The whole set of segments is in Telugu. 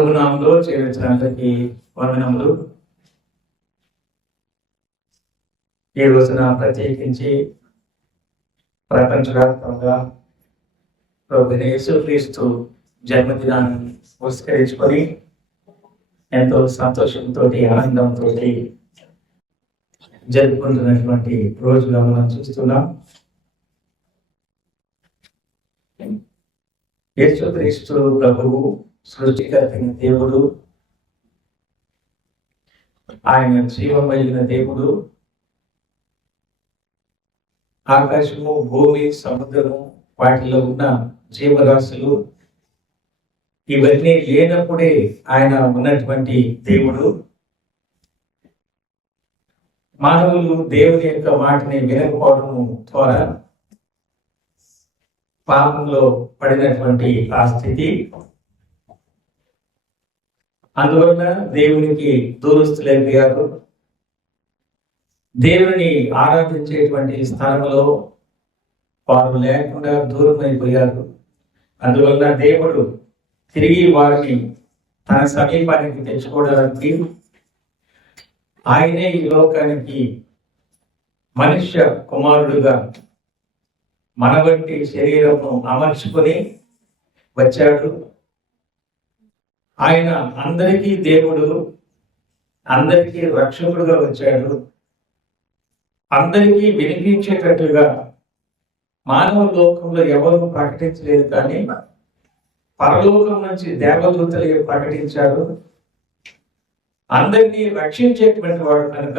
ప్రభునామంలో చేర్చిన అందరికీ వందనములు. ఈ రోజున ప్రత్యేకించి ప్రపంచవ్యాప్తంగా ప్రభు యేసుక్రీస్తు జన్మదినాన్ని పురస్కరించుకొని ఎంతో సంతోషంతో ఆనందంతో జరుపుకుంటున్నటువంటి రోజుగా మనం చూస్తున్నాం. యేసుక్రీస్తు ప్రభువు సృష్టికర్తైన దేవుడు, ఆయన జీవమైన దేవుడు. ఆకాశము, భూమి, సముద్రము, వాటిలో ఉన్న జీవరాశులు ఇవన్నీ లేనప్పుడే ఆయన ఉన్నటువంటి దేవుడు. మానవులు దేవుని యొక్క మాటని వినకపోవడం ద్వారా పాపంలో పడినటువంటి ఆ స్థితి, అందువలన దేవునికి దూరస్తులైపోయారు. దేవుని ఆరాధించేటువంటి స్థలంలో వారు లేకుండా దూరం అయిపోయారు. అందువలన దేవుడు తిరిగి వారిని తన సమీపానికి తెచ్చుకోవడానికి ఆయనే ఈ లోకానికి మనుష్య కుమారుడుగా మన వంటి శరీరము అమర్చుకొని వచ్చాడు. ఆయన అందరికీ దేవుడు, అందరికీ రక్షకుడుగా వచ్చాడు. అందరికీ వినిపించేటట్లుగా మానవ లోకంలో ఎవరు ప్రకటించలేదు, కానీ పరలోకం నుంచి దేవదూతలే ప్రకటించారు. అందరినీ రక్షించేటువంటి వాడు కనుక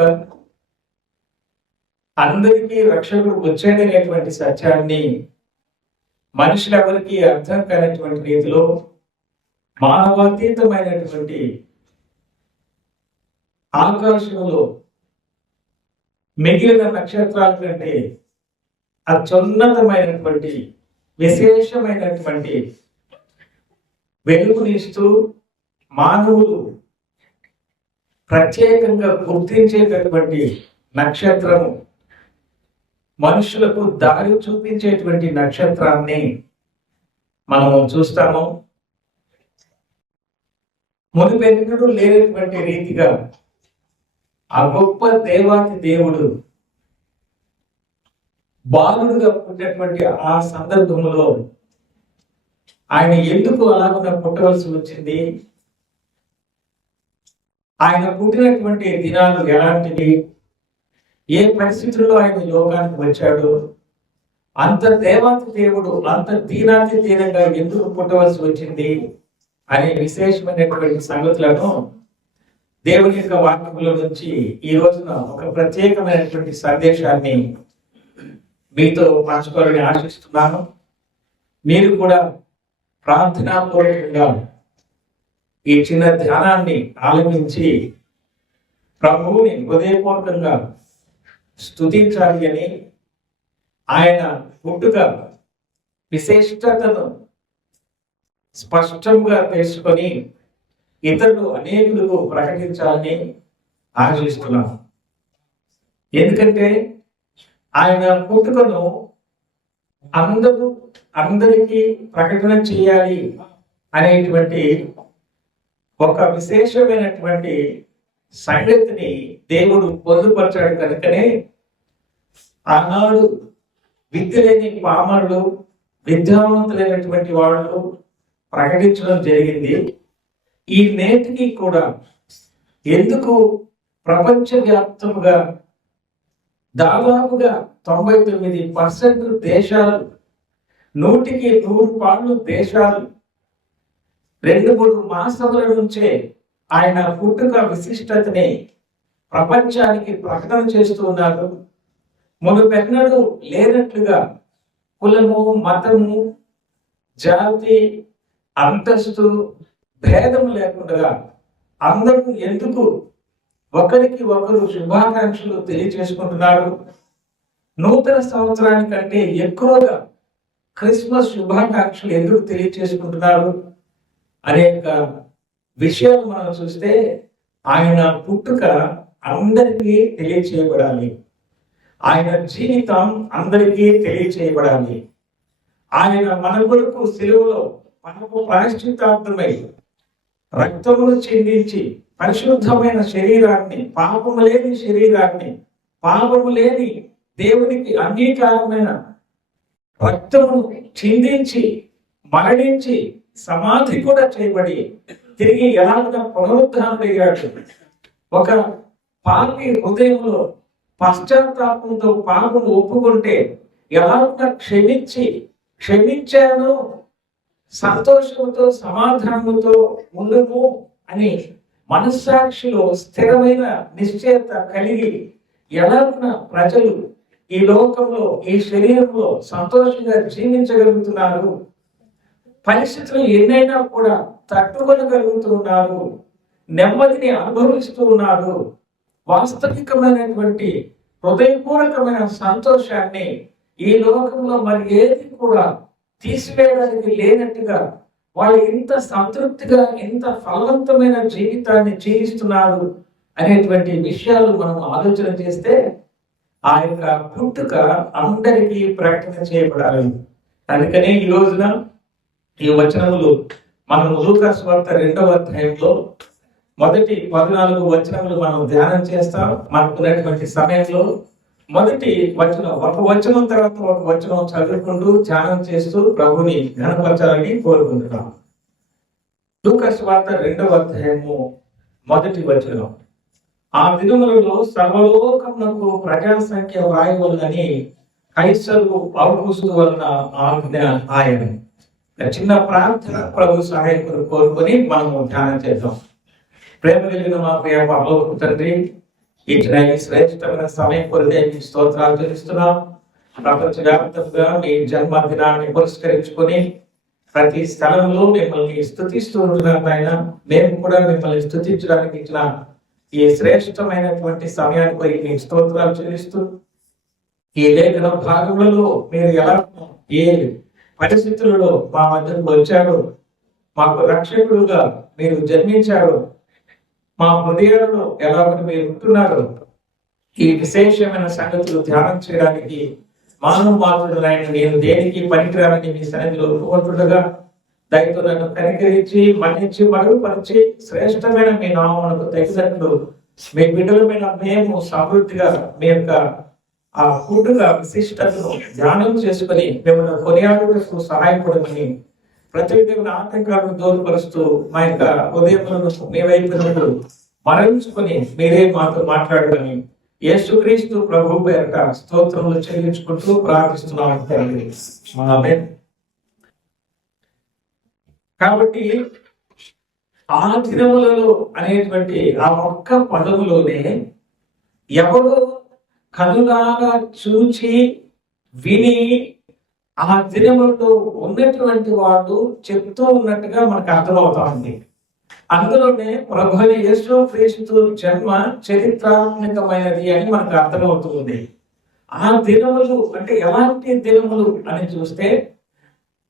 అందరికీ రక్షకుడు వచ్చాడనేటువంటి సత్యాన్ని మనుషులెవరికి అర్థం కానటువంటి రీతిలో మానవాతీతమైనటువంటి ఆకాశంలో మిగిలిన నక్షత్రాల కంటే అత్యున్నతమైనటువంటి విశేషమైనటువంటి వెలుగునిస్తూ మానవులు ప్రత్యేకంగా గుర్తించేటటువంటి నక్షత్రము, మనుషులకు దారి చూపించేటువంటి నక్షత్రాన్ని మనము చూస్తాము. మునుపెన్నడూ లేనటువంటి రీతిగా ఆ గొప్ప దేవాతి దేవుడు బాలుడుగా పుట్టినటువంటి ఆ సందర్భంలో ఆయన ఎందుకు అలాగున పుట్టవలసి వచ్చింది, ఆయన పుట్టినటువంటి దినాలు ఎలాంటివి, ఏ పరిస్థితుల్లో ఆయన లోకానికి వచ్చాడు, అంత దేవాతి దేవుడు అంత దీనాతి దీనంగా ఎందుకు పుట్టవలసి వచ్చింది అనే విశేషమైనటువంటి సంగతులను దేవుని యొక్క వాక్యముల నుంచి ఈ రోజున ఒక ప్రత్యేకమైనటువంటి సందేశాన్ని మీతో పంచుకోవాలని ఆశిస్తున్నాను. మీరు కూడా ప్రార్థనాపూర్వకంగా ఈ చిన్న ధ్యానాన్ని ఆలకించి ప్రభువుని హృదయపూర్వకంగా స్తుతించాలి అని, ఆయన పుట్టుక విశిష్టతను స్పష్టంగా తెలుసుకొని ఇతరులు అనేకులకు ప్రకటించాలని ఆశిస్తున్నాను. ఎందుకంటే ఆయన పుట్టుకను అందరికీ ప్రకటన చేయాలి అనేటువంటి ఒక విశేషమైనటువంటి సంగతిని దేవుడు పొందుపరచాడు. కనుకనే ఆనాడు విద్య లేని పామరులు, విద్యావంతులైనటువంటి వాళ్ళు ప్రకటించడం జరిగింది. ఈ నేటికి కూడా ఎందుకు ప్రపంచవ్యాప్తంగా దాదాపుగా 99% దేశాలు, 100% దేశాలు 2-3 మాసముల నుంచే ఆయన పుట్టుక విశిష్టతని ప్రపంచానికి ప్రకటన చేస్తూ ఉన్నారు. మునుపెన్నడూ లేనట్లుగా కులము, మతము, జాతి, అంతస్తు భేదము లేకుండా అందరూ ఎందుకు ఒకరికి ఒకరు శుభాకాంక్షలు తెలియజేసుకుంటున్నారు. నూతన సంవత్సరానికంటే ఎక్కువగా క్రిస్మస్ శుభాకాంక్షలు ఎందుకు తెలియజేసుకుంటున్నారు అనేక విషయాలు మనం చూస్తే ఆయన పుట్టుక అందరికీ తెలియచేయబడాలి. ఆయన జీవితం అందరికీ తెలియచేయబడాలి. ఆయన మన కొరకు సిలువలో మనకు ప్రాయశ్చిత్తార్థమై రక్తమును చిందించి పరిశుద్ధమైన శరీరాన్ని, పాపము లేని శరీరాన్ని, పాపము లేని దేవునికి అంగీకారమైన రక్తమును చిందించి మరణించి సమాధి కూడా చేయబడి తిరిగి ఎలాగ పునరుద్ధానయ్యాడు. ఒక పాపి హృదయంలో పశ్చాత్తాపంతో పాపము ఒప్పుకుంటే ఎలాగ క్షమించాను, సంతోషంతో సమాధానంతో ఉండము అని మనస్సాక్షిలో స్థిరమైన నిశ్చయత కలిగి ఎలాగున ప్రజలు ఈ లోకంలో, ఈ శరీరంలో సంతోషంగా జీవించగలుగుతున్నారు, పరిస్థితులు ఎన్నైనా కూడా తట్టుకోగలుగుతున్నారు, నెమ్మదిని అనుభవిస్తూ ఉన్నారు, వాస్తవికమైనటువంటి హృదయపూర్వకమైన సంతోషాన్ని ఈ లోకంలో మరి ఏది కూడా తీసివేయడానికి లేనట్టుగా వాళ్ళు ఎంత సంతృప్తిగా, ఎంత ఫలవంతమైన జీవితాన్ని జీవిస్తున్నారు అనేటువంటి విషయాలు మనం ఆలోచన చేస్తే ఆ యొక్క పుట్టుక అందరికీ ప్రకటన చేయబడాలి. అందుకనే ఈ రోజున ఈ వచనములు మనం లూకా సువార్త 2వ అధ్యాయంలో మొదటి 14 వచనములు మనం ధ్యానం చేస్తాం. మనకున్నటువంటి సమయంలో మొదటి వచనం, ఒక వచనం తర్వాత ఒక వచనం చదువుకుంటూ ధ్యానం చేస్తూ ప్రభుని ఘనపరచాలని కోరుకుంటున్నాం. లూకా సువార్త 2వ అధ్యాయము మొదటి వచనం. ఆ దినములలో సర్వలోకమునకు ప్రజా సంఖ్య వ్రాయవలనని కైసరు ఔగుస్తు వలన ఆజ్ఞ ఆయన. చిన్న ప్రార్థన ప్రభు సహాయకులు కోరుకొని మనము ధ్యానం చేద్దాం. ప్రేమ కలిగిన మా ప్రియ పరలోకపు తండ్రి, ఇచ్చిన ఈ శ్రేష్టమైన సమయం కొరకే మీ స్తోత్రాలు చెల్లిస్తున్నాం. ప్రపంచవ్యాప్తంగా మీ జన్మదినాన్ని పురస్కరించుకొని ప్రతి స్థలంలో మిమ్మల్ని స్తుతిస్తూ ఉంటున్నాం ఆయన. మేము కూడా మిమ్మల్ని స్తుతించడానికి ఇచ్చిన ఈ శ్రేష్టమైనటువంటి సమయానికి మీ స్తోత్రాలు చెల్లిస్తూ, ఈ లేఖన భాగములలో మీరు ఎలా ఏ పరిస్థితులలో మా మధ్యకు వచ్చారో, మాకు రక్షకుడుగా మీరు జన్మించారు, మా హృదయాలలో ఎలా మీరు ఉంటున్నారు, ఈ విశేషమైన సంగతులు ధ్యానం చేయడానికి మానవ మాత్రుడు ఆయన నేను దేనికి పనికిరాలని మీ సన్నిధిలో ఒప్పుకుంటుండగా దయతో నన్ను కనికరించి మన్నించి మరుగుపరిచి శ్రేష్టమైన మీ నామమునకు తగినట్లు మీ బిడ్డలమైన మేము సమృద్ధిగా మీ యొక్క ఆ పుట్టుక విశిష్టతను ధ్యానం చేసుకుని మిమ్మల్ని కొనియాడుటకు సహాయపడమని ప్రతి దేవుని ఆటంకాలను దూరపరుస్తూ మా యొక్క ఉదయములను మీ వైపు మరణించుకొని మీరే మాతో మాట్లాడమని యేసుక్రీస్తు ప్రభు పేరట స్తోత్రములు చెల్లించుకుంటూ ప్రార్థిస్తున్నాం తండ్రి. ఆమేన్. కాబట్టి ఆ దినములలో అనేటువంటి ఆ ఒక్క పదములోనే ఎవరో కనులాగా చూచి విని ఆ దినములలో ఉన్నటువంటి వాడు చెప్తూ ఉన్నట్టుగా మనకు అర్థమవుతా ఉంది. అందులోనే ప్రభు యేసు క్రీస్తు జన్మ చరిత్రాత్మకమైనది అని మనకు అర్థమవుతుంది. ఆ దినములు అంటే ఎలాంటి దినములు అని చూస్తే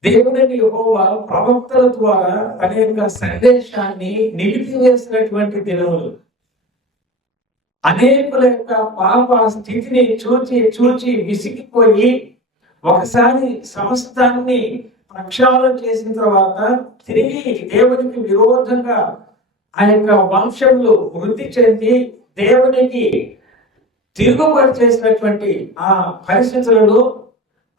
దేవుని యెహోవా ప్రవక్తల ద్వారా అనేక సందేశాన్ని నిలిపివేసినటువంటి దినములు. అనేకుల యొక్క పాప స్థితిని చూచి విసిగిపోయి ఒకసారి సమస్తాన్ని ప్రక్షాళన చేసిన తర్వాత తిరిగి దేవునికి విరోధంగా ఆ యొక్క వంశంలో వృద్ధి చెంది దేవునికి తిరుగుబాటు చేసినటువంటి ఆ పరిస్థితులలో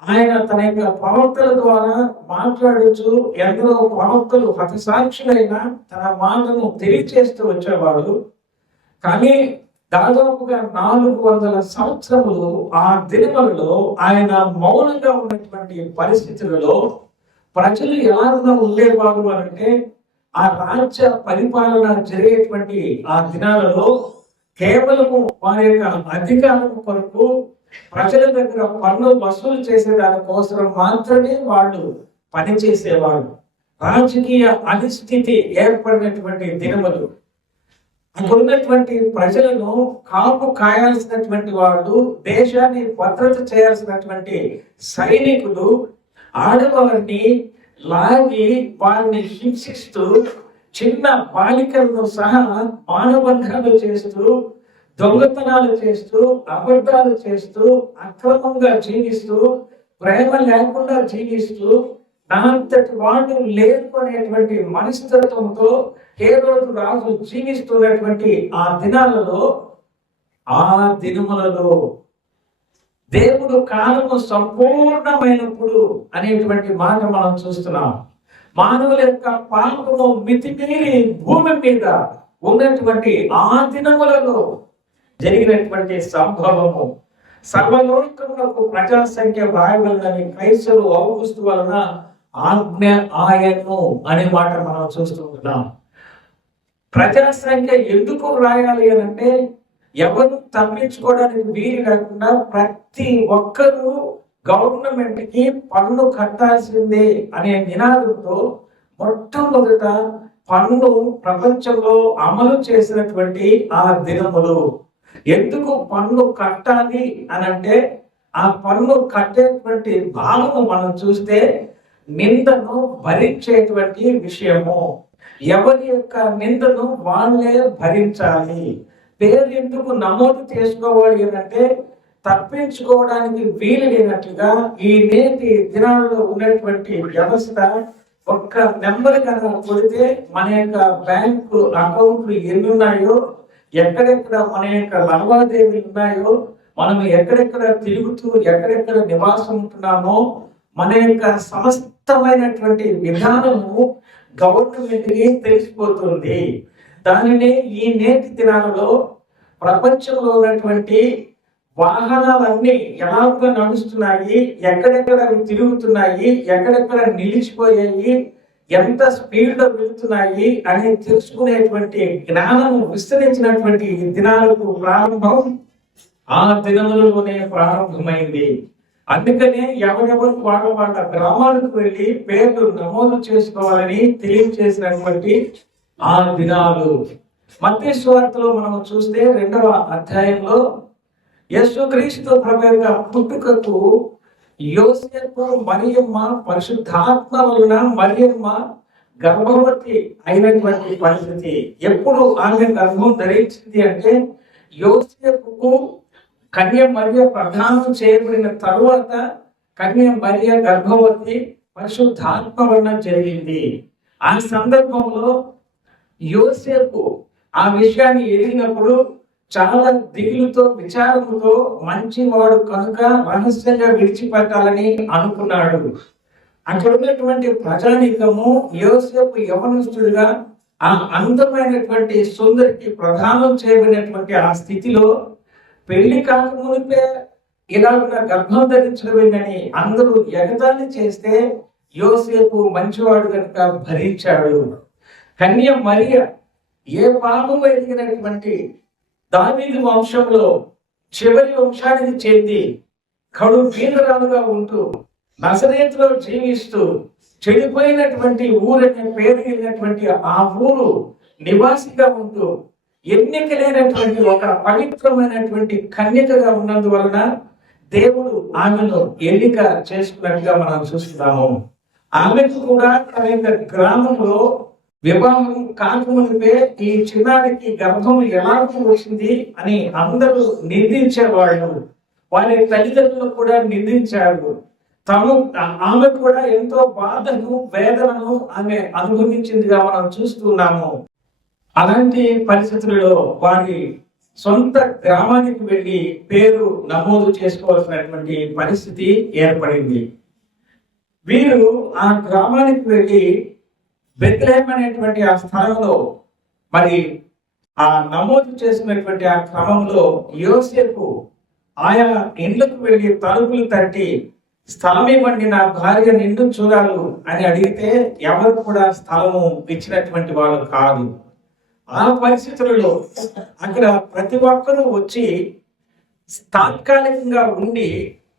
ఆయన తన యొక్క ప్రవక్తల ద్వారా మాట్లాడుచు ఎందరో ప్రవక్తలు హతసాక్షులైన తన మాటను తెలియచేస్తూ వచ్చేవాడు. కానీ దాదాపుగా 400 సంవత్సరములు ఆ దినములలో ఆయన మౌనంగా ఉన్నటువంటి పరిస్థితులలో ప్రజలు ఎలాగా ఉండేవారు అంటే ఆ రాజ్య పరిపాలన జరిగేటువంటి ఆ దినాలలో కేవలము వారి యొక్క అధికారం కొరకు ప్రజల దగ్గర పన్ను వసూలు చేసేదాని కోసం మాత్రమే వాళ్ళు పనిచేసేవాళ్ళు. రాజకీయ అనిస్థితి ఏర్పడినటువంటి దినములు. అక్కడున్నటువంటి ప్రజలను కాపు కాయాల్సినటువంటి వాళ్ళు, దేశాన్ని భద్రత చేయాల్సినటువంటి సైనికులు ఆడవారిని లాగి వారిని హింసిస్తూ చిన్న బాలికలను సహా మానభంగాలు చేస్తూ దొంగతనాలు చేస్తూ అబద్ధాలు చేస్తూ అక్రమంగా జీవిస్తూ ప్రేమ లేకుండా జీవిస్తూ నా అంతటి వాడు లేదు అనేటువంటి మనస్తత్వంతో హేరోదు రాజు జీవిస్తున్నటువంటి ఆ దినాలలో, ఆ దినములలో దేవుడు కాలము సంపూర్ణమైనప్పుడు అనేటువంటి మాట మనం చూస్తున్నాం. మానవుల యొక్క పాపము మితిమీరి భూమి మీద ఉన్నటువంటి ఆ దినములలో జరిగినటువంటి సంభవము, సర్వలోకములకు ప్రజా సంఖ్య వ్రాయవలనని కైసరు ఔగుస్తు వలన ఆజ్ఞ ఆయను అనే మాట మనం చూస్తున్నాం. ప్రజా సంఖ్య ఎందుకు వ్రాయాలి అని అంటే, ఎవరు తప్పించుకోవడానికి వీలు లేకుండా ప్రతి ఒక్కరూ గవర్నమెంట్ కి పన్ను కట్టాల్సిందే అనే నినాదంతో మొట్టమొదట పన్ను ప్రపంచంలో అమలు చేసినటువంటి ఆ దినములు. ఎందుకు పన్ను కట్టాలి అని అంటే, ఆ పన్ను కట్టేటువంటి భాగము మనం చూస్తే నిందను భరించేటువంటి విషయము. ఎవరి యొక్క నిందను వాళ్ళే భరించాలి. పేరు ఎందుకు నమోదు చేసుకోవాలి అంటే, తప్పించుకోవడానికి వీలు లేనట్లుగా ఈ నేటి దినాలలో ఉన్నటువంటి వ్యవస్థ ఒక్క నెంబర్ కనుక కొడితే మన యొక్క బ్యాంకు అకౌంట్లు ఎన్ని ఉన్నాయో, ఎక్కడెక్కడ మన యొక్క లావాదేవీలు ఉన్నాయో, మనం ఎక్కడెక్కడ తిరుగుతూ ఎక్కడెక్కడ నివాసం ఉంటున్నామో, మన యొక్క సమస్తమైనటువంటి విధానము గవర్నమెంట్ కి తెలిసిపోతుంది. దానిని ఈ నేటి దినాలలో ప్రపంచంలో ఉన్నటువంటి వాహనాలన్నీ ఎలాగా నడుస్తున్నాయి, ఎక్కడెక్కడ తిరుగుతున్నాయి, ఎక్కడెక్కడ నిలిచిపోయాయి, ఎంత స్పీడ్ లో వెళుతున్నాయి అని తెలుసుకునేటువంటి జ్ఞానం విస్తరించినటువంటి దినాలకు ప్రారంభం ఆ దినములలోనే ప్రారంభమైంది. అందుకనే ఎవరెవరు వాళ్ళ గ్రామాలకు వెళ్ళి పేర్లు నమోదు చేసుకోవాలని తెలియజేసినటువంటి ఆ దినాలు. మత్తయి సువార్తలో మనం చూస్తే 2వ అధ్యాయంలో యేసుక్రీస్తు ప్రభు యొక్క పుట్టుకకు యోసేపు మరియమ్మ పరిశుద్ధాత్మ వలన మరియమ్మ గర్భవతి అయినటువంటి పరిస్థితి. ఎప్పుడు ఆమె గర్భం ధరించింది అంటే, యోసేపుకు కన్య మరియ ప్రదానం చేయబడిన తరువాత కన్య మరియ గర్భవతి పరిశుద్ధాత్మ వలన జరిగింది. ఆ సందర్భంలో యోసేపు ఆ విషయాన్ని ఎరిగినప్పుడు చాలా దిగులుతో విచారముతో మంచివాడు కనుక రహస్యంగా విడిచిపెట్టాలని అనుకున్నాడు. అక్కడ ఉన్నటువంటి ప్రజానీకము యోసేపు యవనస్తుడిగా ఆ అందమైనటువంటి సుందరికి ప్రదానం చేయబడినటువంటి ఆ స్థితిలో పెళ్లి కాకమునిపే ఇలాగున గర్భం ధరించడమేనని అందరూ ఎగతాళి చేస్తే యోసేపు మంచివాడు కనుక భరించాడు. కన్య మరియ ఏ పాపము ఎదిగినటువంటి దావీదు వంశంలో చివరి వంశానికి చెంది కడు బీదరాలుగా ఉంటూ నజరేతులో జీవిస్తూ చెడిపోయినటువంటి ఊరనే పేరు కలిగినటువంటి ఆ ఊరు నివాసిగా ఉంటూ ఎన్నికలైనటువంటి ఒక పవిత్రమైనటువంటి కన్యకగా ఉన్నందువలన దేవుడు ఆమెను ఎన్నిక చేసుకున్నట్టుగా మనం చూస్తున్నాము. ఆమెకు కూడా తన యొక్క గ్రామంలో వివాహం కాకమునిపే ఈ చిన్నారికి గర్భం ఎలాగూ వచ్చింది అని అందరూ నిందించేవాళ్ళు. వారి తల్లిదండ్రులు కూడా నిందించారు. ఆమె కూడా ఎంతో బాధను వేదనను ఆమె అనుభవించిందిగా మనం చూస్తున్నాము. అలాంటి పరిస్థితులలో వారి సొంత గ్రామానికి వెళ్ళి పేరు నమోదు చేసుకోవాల్సినటువంటి పరిస్థితి ఏర్పడింది. వీరు ఆ గ్రామానికి వెళ్ళి బెత్లెహేం అనేటువంటి ఆ స్థలంలో మరి ఆ నమోదు చేసినటువంటి ఆ క్రమంలో యోసేపు ఆయా ఇండ్లకు వెళ్ళి తలుపులు తట్టి స్థలం ఇవ్వండి, నా భార్య నిండు చూడాలి అని అడిగితే ఎవరు కూడా స్థలము ఇచ్చినటువంటి వాళ్ళు కాదు. ఆ పరిస్థితులలో అక్కడ ప్రతి ఒక్కరూ వచ్చి తాత్కాలికంగా ఉండి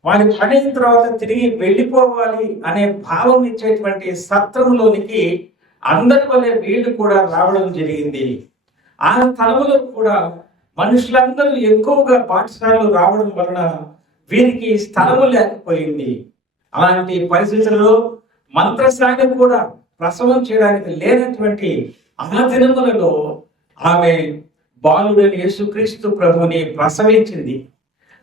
వారి పని తర్వాత తిరిగి వెళ్ళిపోవాలి అనే భావం ఇచ్చేటువంటి సత్రంలోనికి అందరి వల్ల వీళ్ళు కూడా రావడం జరిగింది. ఆ స్థలంలో కూడా మనుషులందరూ ఎక్కువగా పాఠశాలలు రావడం వలన వీరికి స్థలము లేకపోయింది. అలాంటి పరిస్థితుల్లో మంత్రశాఖ కూడా ప్రసవం చేయడానికి లేనటువంటి ఆ దినములలో ఆమె బాలుడైన యేసుక్రీస్తు ప్రభుని ప్రసవించింది.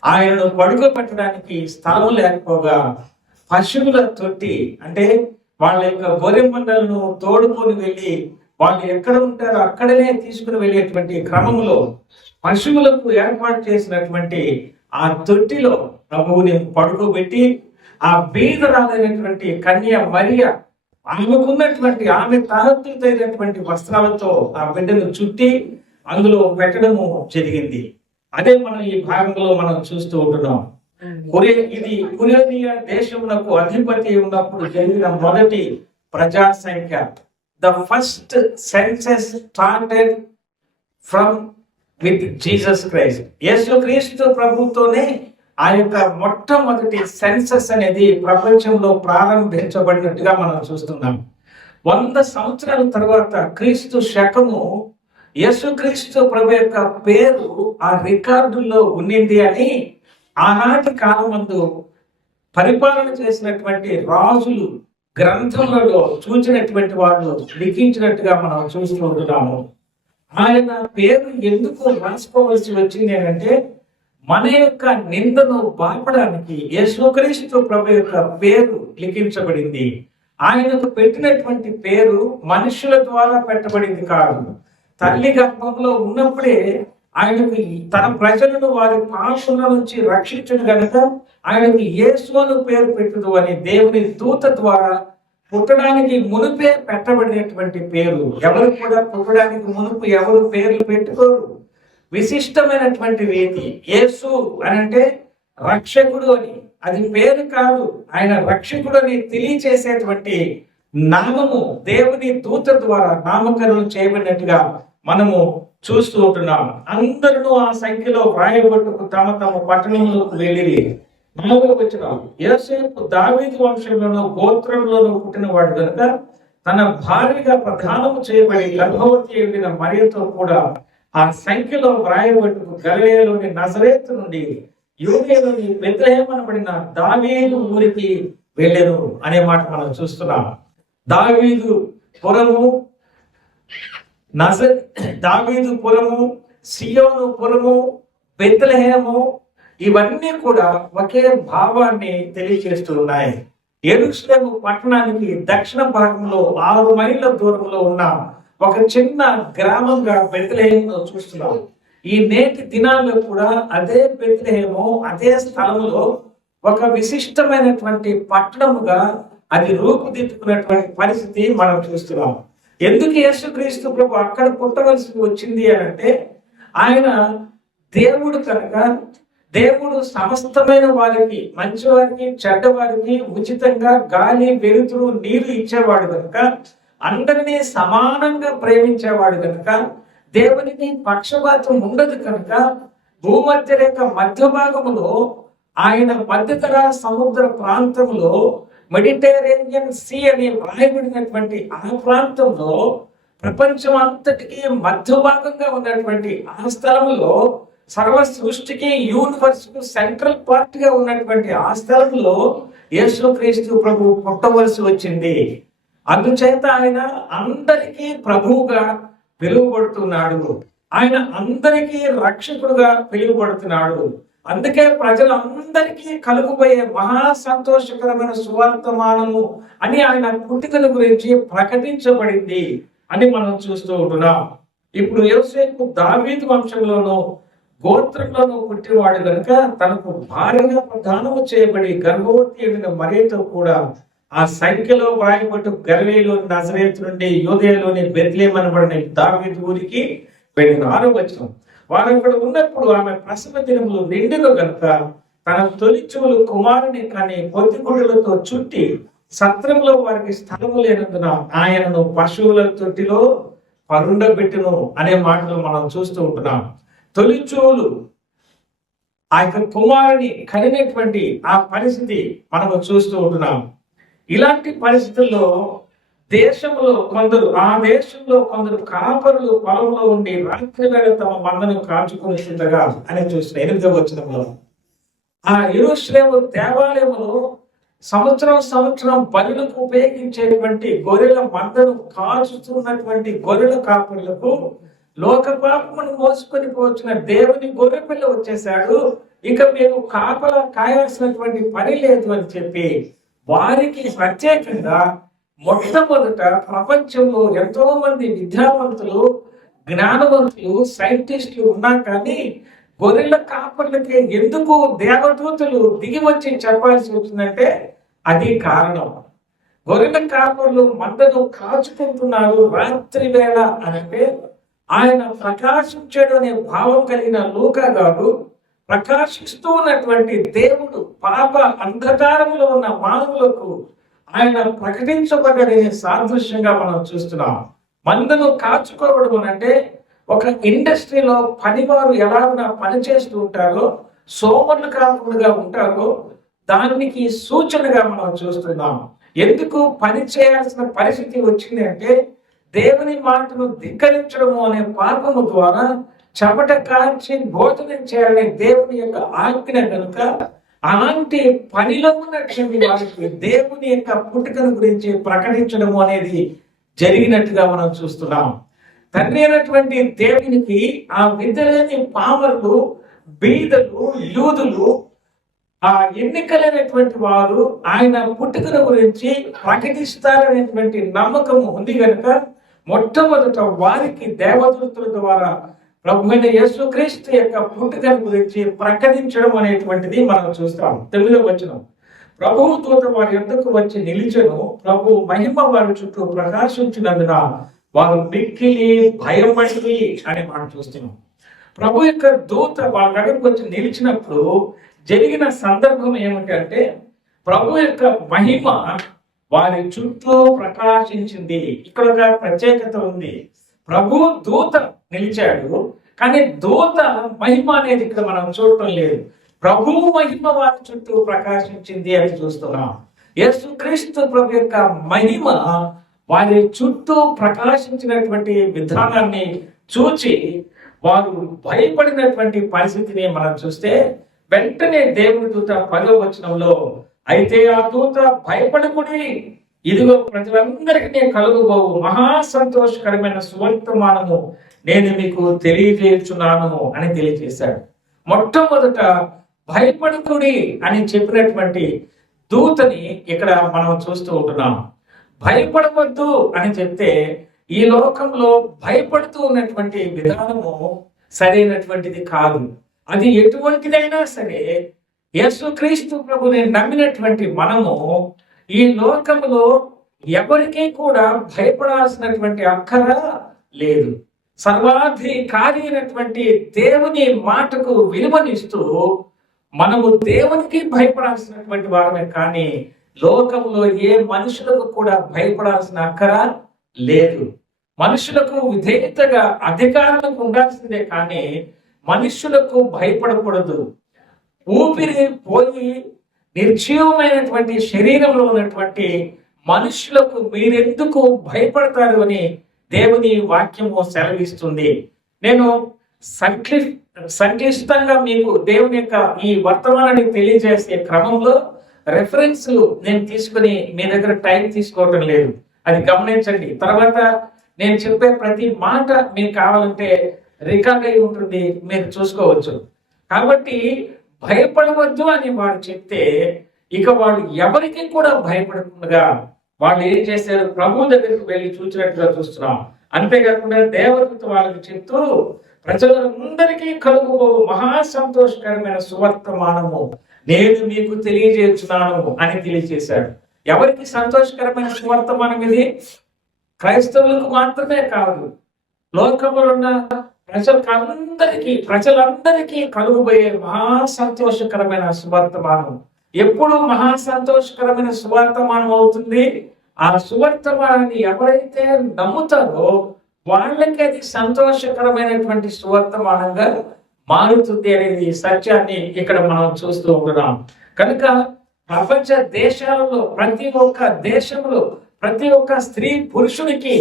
ఆయనను పడుకోబెట్టడానికి స్థలము లేకపోగా పశువుల తొట్టి అంటే వాళ్ళ యొక్క గొర్రె మందలను తోడుకొని వెళ్ళి వాళ్ళు ఎక్కడ ఉంటారో అక్కడనే తీసుకుని వెళ్ళేటువంటి క్రమంలో పశువులకు ఏర్పాటు చేసినటువంటి ఆ తొట్టిలో ప్రభువుని పడుకోబెట్టి ఆ బీదరాలైనటువంటి కన్య మరియ ఆమెకున్నటువంటి ఆమె తాహతులైనటువంటి వస్త్రాలతో ఆ బిడ్డను చుట్టి అందులో పెట్టడము జరిగింది. అదే మనం ఈ భాగంలో మనం చూస్తూ ఉంటున్నాం. ఇది కురేనియా దేశమునకు అధిపతి ఉన్నప్పుడు జరిగిన మొదటి ప్రజా సంఖ్య. The first census started from with Jesus Christ. యేసుక్రీస్తు ప్రభుతోనే ఆ యొక్క మొట్టమొదటి సెన్సస్ అనేది ప్రపంచంలో ప్రారంభించబడినట్టుగా మనం చూస్తున్నాం. 100 సంవత్సరాల తర్వాత క్రీస్తు శకము యేసుక్రీస్తు ప్రభు యొక్క పేరు ఆ రికార్డుల్లో ఉండింది అని ఆనాటి కాలమందు పరిపాలన చేసినటువంటి రాజులు గ్రంథములలో చూచినటువంటి వాళ్ళు లిఖించినట్టుగా మనం చూస్తూ ఉంటున్నాము. ఆయన పేరు ఎందుకు రాసుకోవాల్సి వచ్చింది అంటే మన యొక్క నిందను బాపడానికి యేసుక్రీస్తు ప్రభు యొక్క పేరు లిఖించబడింది. ఆయనకు పెట్టినటువంటి పేరు మనుషుల ద్వారా పెట్టబడింది కాదు. తల్లి గర్భంలో ఉన్నప్పుడే ఆయనకు తన ప్రజలను వారి పాపముల నుంచి రక్షించడు గనుక ఆయనకు యేసు అని పేరు పెట్టుదు అని దేవుని దూత ద్వారా పుట్టడానికి మునుపే పెట్టబడినటువంటి పేరు. ఎవరు కూడా పుట్టడానికి మునుపు ఎవరు పేర్లు పెట్టుకోరు. విశిష్టమైనటువంటి రీతి యేసు అని అంటే రక్షకుడు అని, అది పేరు కాదు, ఆయన రక్షకుడు అని తెలియచేసేటువంటి నామము దేవుని దూత ద్వారా నామకరణం చేయబడినట్టుగా మనము చూస్తూ ఉంటున్నాం. అందరూ ఆ సంఖ్యలో వ్రాయబట్టుకు తమ తమ పట్టణంలోకి వెళ్ళి 4వ వచనం, యోసేపు దావీదు వంశంలోనూ గోత్రంలోనూ పుట్టినవాడు కనుక తన భార్యగా ప్రధానము చేయబడి గర్భవతి అయిన మరియతో కూడా ఆ సంఖ్యలో వ్రాయబట్టుకు గలిలయలోని నజరేతు నుండి యూదేలోని బెత్లెహేము అనబడిన దావీదు ఊరికి వెళ్ళెను అనే మాట మనం చూస్తున్నాం. దావీదు పురము, సియోను పురము, బెత్లెహేము ఇవన్నీ కూడా ఒకే భావాన్ని తెలియజేస్తూ ఉన్నాయి. యెరూషలేము పట్టణానికి దక్షిణ భాగంలో 6 మైళ్ళ దూరంలో ఉన్న ఒక చిన్న గ్రామంగా బెత్లెహేమును చూస్తున్నాం. ఈ నేటి దినాల్లో కూడా అదే బెత్లెహేము అదే స్థలంలో ఒక విశిష్టమైనటువంటి పట్టణముగా అది రూపుదిద్దుకున్నటువంటి పరిస్థితి మనం చూస్తున్నాం. ఎందుకు యేసుక్రీస్తు ప్రభు అక్కడ పుట్టవలసి వచ్చింది అంటే ఆయన దేవుడు కనుక, దేవుడు సమస్తమైన వారికి, మంచివారికి చెడ్డవారికి ఉచితంగా గాలి, వెలుతురు, నీరు ఇచ్చేవాడు కనుక, అందరినీ సమానంగా ప్రేమించేవాడు కనుక, దేవునికి పక్షపాతం ఉండదు కనుక భూమధ్య రేఖ మధ్య భాగంలో ఆయన మధ్యధరా సముద్ర ప్రాంతంలో మెడిటరేనియన్ సీ అని వ్రాయబడినటువంటి ఆ ప్రాంతంలో ప్రపంచం అంతటికి మధ్య భాగంగా ఉన్నటువంటి ఆ స్థలంలో సర్వ సృష్టికి యూనివర్స్ కు సెంట్రల్ పార్ట్ గా ఉన్నటువంటి ఆ స్థలంలో యేసుక్రీస్తు ప్రభు పుట్టవలసి వచ్చింది. అందుచేత ఆయన అందరికీ ప్రభువుగా పిలువబడుతున్నాడు, ఆయన అందరికీ రక్షకుడుగా పిలువబడుతున్నాడు. అందుకే ప్రజలందరికీ కలుగుబోయే మహా సంతోషకరమైన సువార్తమానము అని ఆయన పుట్టుకను గురించి ప్రకటించబడింది అని మనం చూస్తూ ఉంటున్నాం. ఇప్పుడు యోసేపు దావీదు వంశంలోనూ గోత్రంలోనూ పుట్టినవాడు కనుక తనకు భార్యగా ప్రదానము చేయబడి గర్భవతి అయిన మరియతో కూడా ఆ సంఖ్యలో వ్రాయబట్టు గలిలయలోని నజరేతు నుండి యూదేయలోని బెత్లెహేము అనబడిన దావీదు ఊరికి వెళ్ళిన. 6వ వచనం, వారు అక్కడ ఉన్నప్పుడు ఆమె ప్రసవ దినములు నిండును గనుక తన తొలి చెవులు కుమారుని కానీ పొత్తిగుడ్డలతో చుట్టి సత్రంలో వారికి స్థలము లేనందున ఆయనను పశువుల తొట్టిలో పరుండబెట్టును అనే మాటలు మనం చూస్తూ ఉంటున్నాం. తొలి చెవులు ఆ యొక్క కుమారుని కనినటువంటి ఆ పరిస్థితి మనము చూస్తూ ఉంటున్నాం. ఇలాంటి పరిస్థితుల్లో ఆ దేశంలో కొందరు కాపరులు పొలంలో ఉండి రాత్రి వేళ తమ మందను కాచుకుంటుండగా అని చూసిన 8వ వచనంలో ఆ యెరూషలేము దేవాలయంలో సంవత్సరం బలులకు ఉపయోగించేటువంటి గొర్రెల మందను కాచుతున్నటువంటి గొర్రెల కాపరులకు లోక పాపమును మోసుకొని పోతున్న దేవుని గొర్రె పిల్ల వచ్చేసాడు, ఇక మీరు కాపలా కాయాల్సినటువంటి పని లేదు అని చెప్పి వారికి ప్రత్యేకంగా మొట్టమొదట ప్రపంచంలో ఎంతో మంది విద్యావంతులు, జ్ఞానవంతులు, సైంటిస్టులు ఉన్నా కానీ గొర్రెల కాపర్లకి ఎందుకు దేవదూతలు దిగి వచ్చి చెప్పాల్సి వచ్చిందంటే అది కారణం. గొర్రెల కాపర్లు మందను కాచుకుంటున్నారు రాత్రి వేళ అంటే ఆయన ప్రకాశించాడు అనే భావం కలిగిన లూకా గారు ప్రకాశిస్తూ ఉన్నటువంటి దేవుడు పాప అంధకారంలో ఉన్న మానవులకు ఆయన ప్రకటించబడ్డనే సాదృశ్యంగా మనం చూస్తున్నాం. మందను కాచుకోవడం అంటే ఒక ఇండస్ట్రీలో పనివారు ఎలాగైనా పని చేస్తూ ఉంటారో, సోమరులు కాకుండా ఉంటారో దానికి సూచనగా మనం చూస్తున్నాం. ఎందుకు పని చేయాల్సిన పరిస్థితి వచ్చింది అంటే దేవుని మాటను ధిక్కరించడము అనే పాపము ద్వారా చెమట కాల్చి భోజనం చేయాలనే దేవుని యొక్క ఆజ్ఞ కనుక అలాంటి పనిలో ఉన్నటువంటి వారికి దేవుని యొక్క పుట్టుకను గురించి ప్రకటించడము అనేది జరిగినట్టుగా మనం చూస్తున్నాం. తండ్రి అయినటువంటి దేవునికి ఆ విద్యలేని పామరులు, బీదలు, యూదులు, ఆ ఎన్నికలైనటువంటి వారు ఆయన పుట్టుకను గురించి ప్రకటిస్తారనేటువంటి నమ్మకం ఉంది కనుక మొట్టమొదట వారికి దేవదూతల ద్వారా ప్రభు అయిన యేసుక్రీస్తు యొక్క పుట్టుకను గురించి ప్రకటించడం అనేటువంటిది మనం చూస్తాం. 9వ వచనం, ప్రభువు దూత వారి యొద్దకు వచ్చి నిలిచెను, ప్రభు మహిమ వారి చుట్టూ ప్రకాశించినందున వారు మిక్కిలి భయపడి అని మనం చూస్తున్నాం. ప్రభు యొక్క దూత వాళ్ళ దగ్గరకు వచ్చి నిలిచినప్పుడు జరిగిన సందర్భం ఏమిటంటే ప్రభు యొక్క మహిమ వారి చుట్టూ ప్రకాశించింది. ఇక్కడ ఒక ప్రత్యేకత ఉంది. ప్రభు దూత నిలిచాడు, కానీ దూత మహిమ అనేది ఇక్కడ మనం చూడటం లేదు. ప్రభు మహిమ వారి చుట్టూ ప్రకాశించింది అని చూస్తున్నాం. యేసుక్రీస్తు ప్రభు యొక్క మహిమ వారి చుట్టూ ప్రకాశించినటువంటి విధానాన్ని చూచి వారు భయపడినటువంటి పరిస్థితిని మనం చూస్తే వెంటనే దేవుని దూత 10వ వచనంలో, అయితే ఆ దూత భయపడకుడి, ఇదిగో ప్రజలందరికీ కలుగుబోవు మహా సంతోషకరమైన సువర్తమానము నేను మీకు తెలియజేస్తున్నాను అని తెలియజేశాడు. మొట్టమొదట భయపడకుడి అని చెప్పినటువంటి దూతని ఇక్కడ మనం చూస్తూ ఉంటున్నాం. భయపడవద్దు అని చెప్తే ఈ లోకంలో భయపడుతూ ఉన్నటువంటి విధానము సరైనటువంటిది కాదు. అది ఎటువంటిదైనా సరే యేసుక్రీస్తు ప్రభుని నమ్మినటువంటి మనము ఈ లోకంలో ఎవరికీ కూడా భయపడాల్సినటువంటి అక్కర లేదు. సర్వాధికారి అయినటువంటి దేవుని మాటకు విలువనిస్తూ మనము దేవునికి భయపడాల్సినటువంటి వారమే, కానీ లోకంలో ఏ మనుషులకు కూడా భయపడాల్సిన అక్కర లేదు. మనుషులకు విధేయతగా అధికారులకు ఉండాల్సిందే, కానీ మనుషులకు భయపడకూడదు. ఊపిరి పోయి నిర్జీవమైనటువంటి శరీరంలో ఉన్నటువంటి మనుషులకు మీరెందుకు భయపడతారు అని దేవుని వాక్యము సెలవిస్తుంది. నేను సంక్లిష్టంగా మీకు దేవుని యొక్క ఈ వర్తమానాన్ని తెలియజేసే క్రమంలో రెఫరెన్స్ నేను తీసుకుని మీ దగ్గర టైం తీసుకోవటం లేదు, అది గమనించండి. తర్వాత నేను చెప్పే ప్రతి మాట మీకు కావాలంటే రికార్డ్ అయి ఉంటుంది, మీరు చూసుకోవచ్చు. కాబట్టి భయపడవద్దు అని వాడు చెప్తే ఇక వాళ్ళు ఎవరికి కూడా భయపడకుండా వాళ్ళు ఏం చేశారు, ప్రభు దగ్గరికి వెళ్ళి చూసినట్టుగా చూస్తున్నాం. అంతేకాకుండా దేవదూత వాళ్ళకి చెప్తూ ప్రజలందరికీ కలుగుబో మహా సంతోషకరమైన సువర్తమానము నేను మీకు తెలియజేస్తున్నాను అని తెలియజేశాడు. ఎవరికి సంతోషకరమైన సువర్తమానం ఇది? క్రైస్తవులకు మాత్రమే కాదు, లోకంలో ఉన్న ప్రజలందరికీ కలుగుబోయే మహా సంతోషకరమైన సువర్తమానం. ఎప్పుడు మహా సంతోషకరమైన సువర్తమానం అవుతుంది? ఆ సువర్తమానాన్ని ఎవరైతే నమ్ముతారో వాళ్ళకి అది సంతోషకరమైనటువంటి సువర్తమానంగా మారుతుంది అనేది సత్యాన్ని ఇక్కడ మనం చూస్తూ ఉంటున్నాం. కనుక ప్రపంచ దేశాలలో ప్రతి ఒక్క దేశంలో ప్రతి ఒక్క స్త్రీ పురుషునికి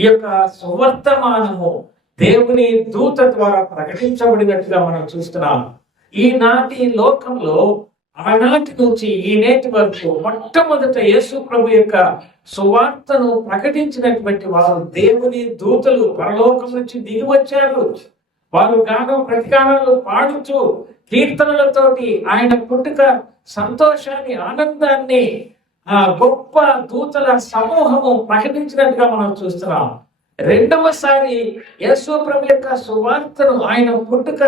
ఈ యొక్క సువర్తమానము దేవుని దూత ద్వారా ప్రకటించబడినట్టుగా మనం చూస్తున్నాం. ఈనాటి లోకంలో ఆనాటి నుంచి ఈ నేటి వరకు మొట్టమొదట యేసు ప్రభు యొక్క సువార్తను ప్రకటించినటువంటి వారు దేవుని దూతలు పరలోకం నుంచి దిగి వచ్చారు. వారు గానం ప్రతిగానాలు పాడుతూ కీర్తనలతోటి ఆయన పుట్టుక సంతోషాన్ని ఆనందాన్ని ఆ గొప్ప దూతల సమూహము ప్రకటించినట్టుగా మనం చూస్తున్నాం. రెండవసారి యేసు ప్రభు యొక్క సువార్తను, ఆయన పుట్టుక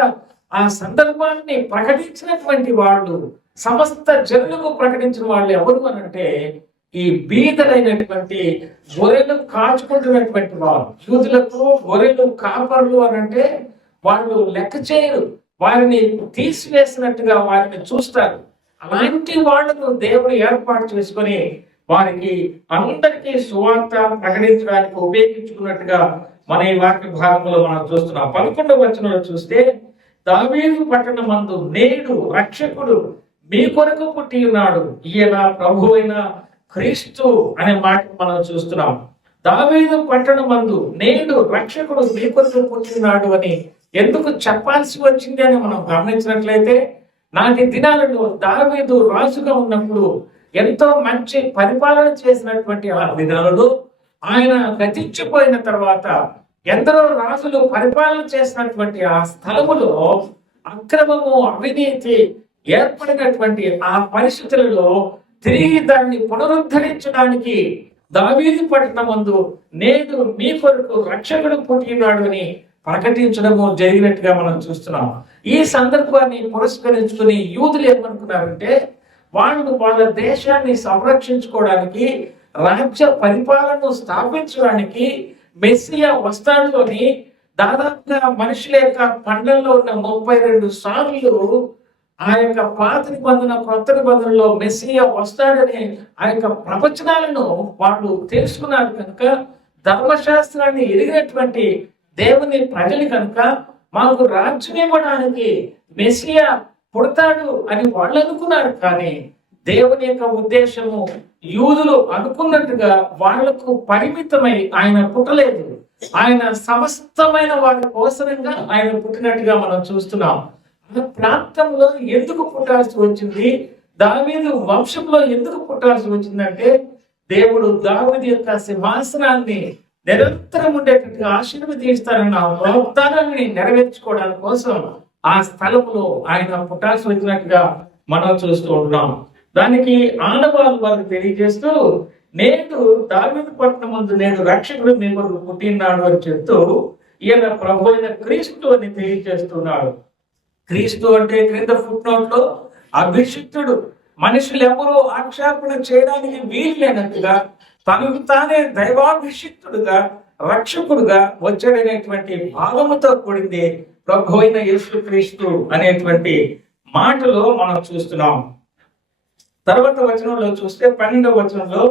ఆ సందర్భాన్ని ప్రకటించినటువంటి వాళ్ళు, సమస్త జనులకు ప్రకటించిన వాళ్ళు ఎవరు అనంటే ఈ బీదలైనటువంటి గొర్రెలు కాచుకుంటున్నటువంటి వారు. యూదులకు గొర్రెలు కాపర్లు అనంటే వాళ్ళు లెక్క చేయరు, వారిని తీసివేసినట్టుగా వారిని చూస్తారు. అలాంటి వాళ్ళను దేవుడు ఏర్పాటు చేసుకొని వారికి అందరికీ సువార్త ప్రకటించడానికి ఉపయోగించుకున్నట్టుగా మన ఈ వాక్య భాగంలో మనం చూస్తున్నాం. 11వ వచనంలో చూస్తే, దావీదు పట్టణమందు నేడు రక్షకుడు మీ కొరకు పుట్టి ఉన్నాడు, ఈయన ప్రభు అయిన క్రీస్తు అనే మాట మనం చూస్తున్నాం. దావీదు పట్టణమందు నేడు రక్షకుడు మీ కొరకు పుట్టి ఉన్నాడు అని ఎందుకు చెప్పాల్సి వచ్చింది అని మనం గమనించినట్లయితే, నాటి దినాలలో దావీదు రాజుగా ఉన్నప్పుడు ఎంతో మంచి పరిపాలన చేసినటువంటి ఆ దినాలలో, ఆయన గతించిపోయిన తర్వాత ఎందరో రాజులు పరిపాలన చేసినటువంటి ఆ స్థలములో అక్రమము, అవినీతి ఏర్పడినటువంటి ఆ పరిస్థితులలో తిరిగి దాన్ని పునరుద్ధరించడానికి దావీదు పట్టణమందు నేడు మీ కొరకు రక్షకుడు పుట్టినాడు అని ప్రకటించడము జరిగినట్టుగా మనం చూస్తున్నాం. ఈ సందర్భాన్ని పురస్కరించుకుని యూదులు ఏమనుకున్నారంటే, వాళ్ళు వాళ్ళ దేశాన్ని సంరక్షించుకోవడానికి, రాజ్య పరిపాలనను స్థాపించడానికి మెస్సియా వస్తాడు అని దాదాపుగా మనుషుల యొక్క పండ్లలో ఉన్న 32 సార్లు ఆ యొక్క పాత నిబంధన, కొత్త నిబంధనలో మెస్సియా వస్తాడని ఆ యొక్క ప్రవచనాలను వాళ్ళు తెలుసుకున్నారు కనుక, ధర్మశాస్త్రాన్ని ఎరిగినటువంటి దేవుని ప్రజలు కనుక, మాకు రాజ్యం ఇవ్వడానికి మెస్సియా పుడతాడు అని వాళ్ళు అనుకున్నారు. కానీ దేవుని యొక్క ఉద్దేశము యూదులు అనుకున్నట్టుగా వాళ్లకు పరిమితమై ఆయన పుట్టలేదు. ఆయన సమస్తమైన వారి కోసరంగా ఆయన పుట్టినట్టుగా మనం చూస్తున్నాం. ఆ ప్రాంతంలో ఎందుకు పుట్టాల్సి వచ్చింది, దావీదు వంశంలో ఎందుకు పుట్టాల్సి వచ్చిందంటే, దేవుడు దావీదు యొక్క సింహాసనాన్ని నిరంతరం ఉండేటట్టుగా ఆశీర్వదిస్తారన్న వాగ్దానాన్ని నెరవేర్చుకోవడానికి కోసం ఆ స్థలంలో ఆయన పుట్టాల్సి వచ్చినట్టుగా మనం చూస్తూ ఉంటున్నాం. దానికి ఆనవాళ్ళు వారు తెలియజేస్తూ, నేడు దావీదు పట్టణమందు నేడు రక్షకుడు మీ కొరకు పుట్టినాడు అని చెప్తూ ఈయన ప్రభు అయిన క్రీస్తు అని తెలియజేస్తున్నాడు. క్రీస్తు అంటే క్రింద ఫుట్ నోట్ లో అభిషిక్తుడు, మనుషులు ఎవరూ ఆక్షేపణ చేయడానికి వీలు లేనట్టుగా తనకు తానే దైవాభిషిక్తుడుగా, రక్షకుడుగా వచ్చాడనేటువంటి భావముతో కూడింది ప్రభు అయిన యేసు క్రీస్తు అనేటువంటి మాటలో మనం చూస్తున్నాం. తర్వాత వచనంలో చూస్తే 12వ వచనంలో,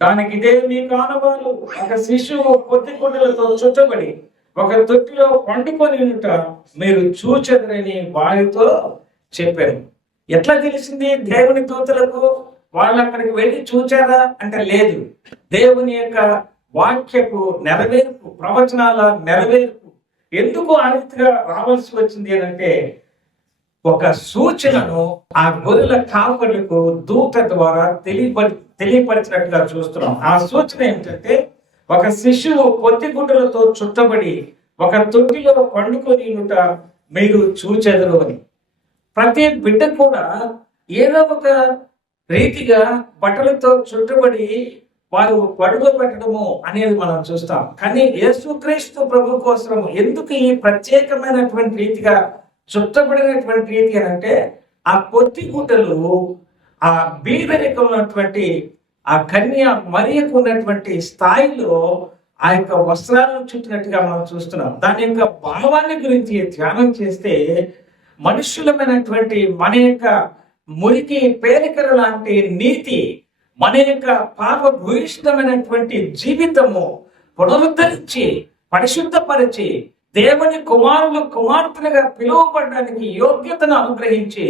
దానికి ఇదే మీ కానవాలు, ఒక శిశువు కొద్ది కుండలతో చుట్టబడి ఒక తొట్టిలో పండుకొని ఉంట మీరు చూచెదరని వారితో చెప్పారు. ఎట్లా తెలిసింది దేవుని దూతలకు? వాళ్ళు అక్కడికి వెళ్ళి చూచారా అంటే లేదు. దేవుని యొక్క వాక్యపు నెరవేర్పు, ప్రవచనాల నెరవేర్పు ఎందుకు ఆ రీతిగా రావాల్సి వచ్చింది అంటే, ఒక సూచనను ఆ గొర్రెల కాపరులకు దూత ద్వారా తెలియపరిచినట్టుగా చూస్తున్నాం. ఆ సూచన ఏమిటంటే, ఒక శిశువు పొత్తి గుడ్డలతో చుట్టబడి ఒక తొట్టిలో పండుకొని ఉంట మీరు చూచెదరు అని. ప్రతి బిడ్డ కూడా ఏదో ఒక రీతిగా బట్టలతో చుట్టబడి వారు పడుకోబెట్టడము అనేది మనం చూస్తాం. కానీ యేసుక్రీస్తు ప్రభు కోసం ఎందుకు ఈ ప్రత్యేకమైనటువంటి రీతిగా చుట్టబడినటువంటి రీతి అని అంటే, ఆ పొత్తి గుడ్డలు ఆ బీదరికం ఉన్నటువంటి ఆ కన్య మరియకు ఉన్నటువంటి స్థాయిలో ఆ యొక్క వస్త్రాలను చుట్టినట్టుగా మనం చూస్తున్నాం. దాని యొక్క భావాన్ని గురించి ధ్యానం చేస్తే, మనుష్యులమైనటువంటి మన యొక్క మురికి పేరికల లాంటి నీతి, మన యొక్క పాప భూయిష్టమైనటువంటి జీవితము పునరుద్ధరించి పరిశుద్ధపరిచి దేవుని కుమారులు కుమార్తెలుగా పిలువబడడానికి యోగ్యతను అనుగ్రహించి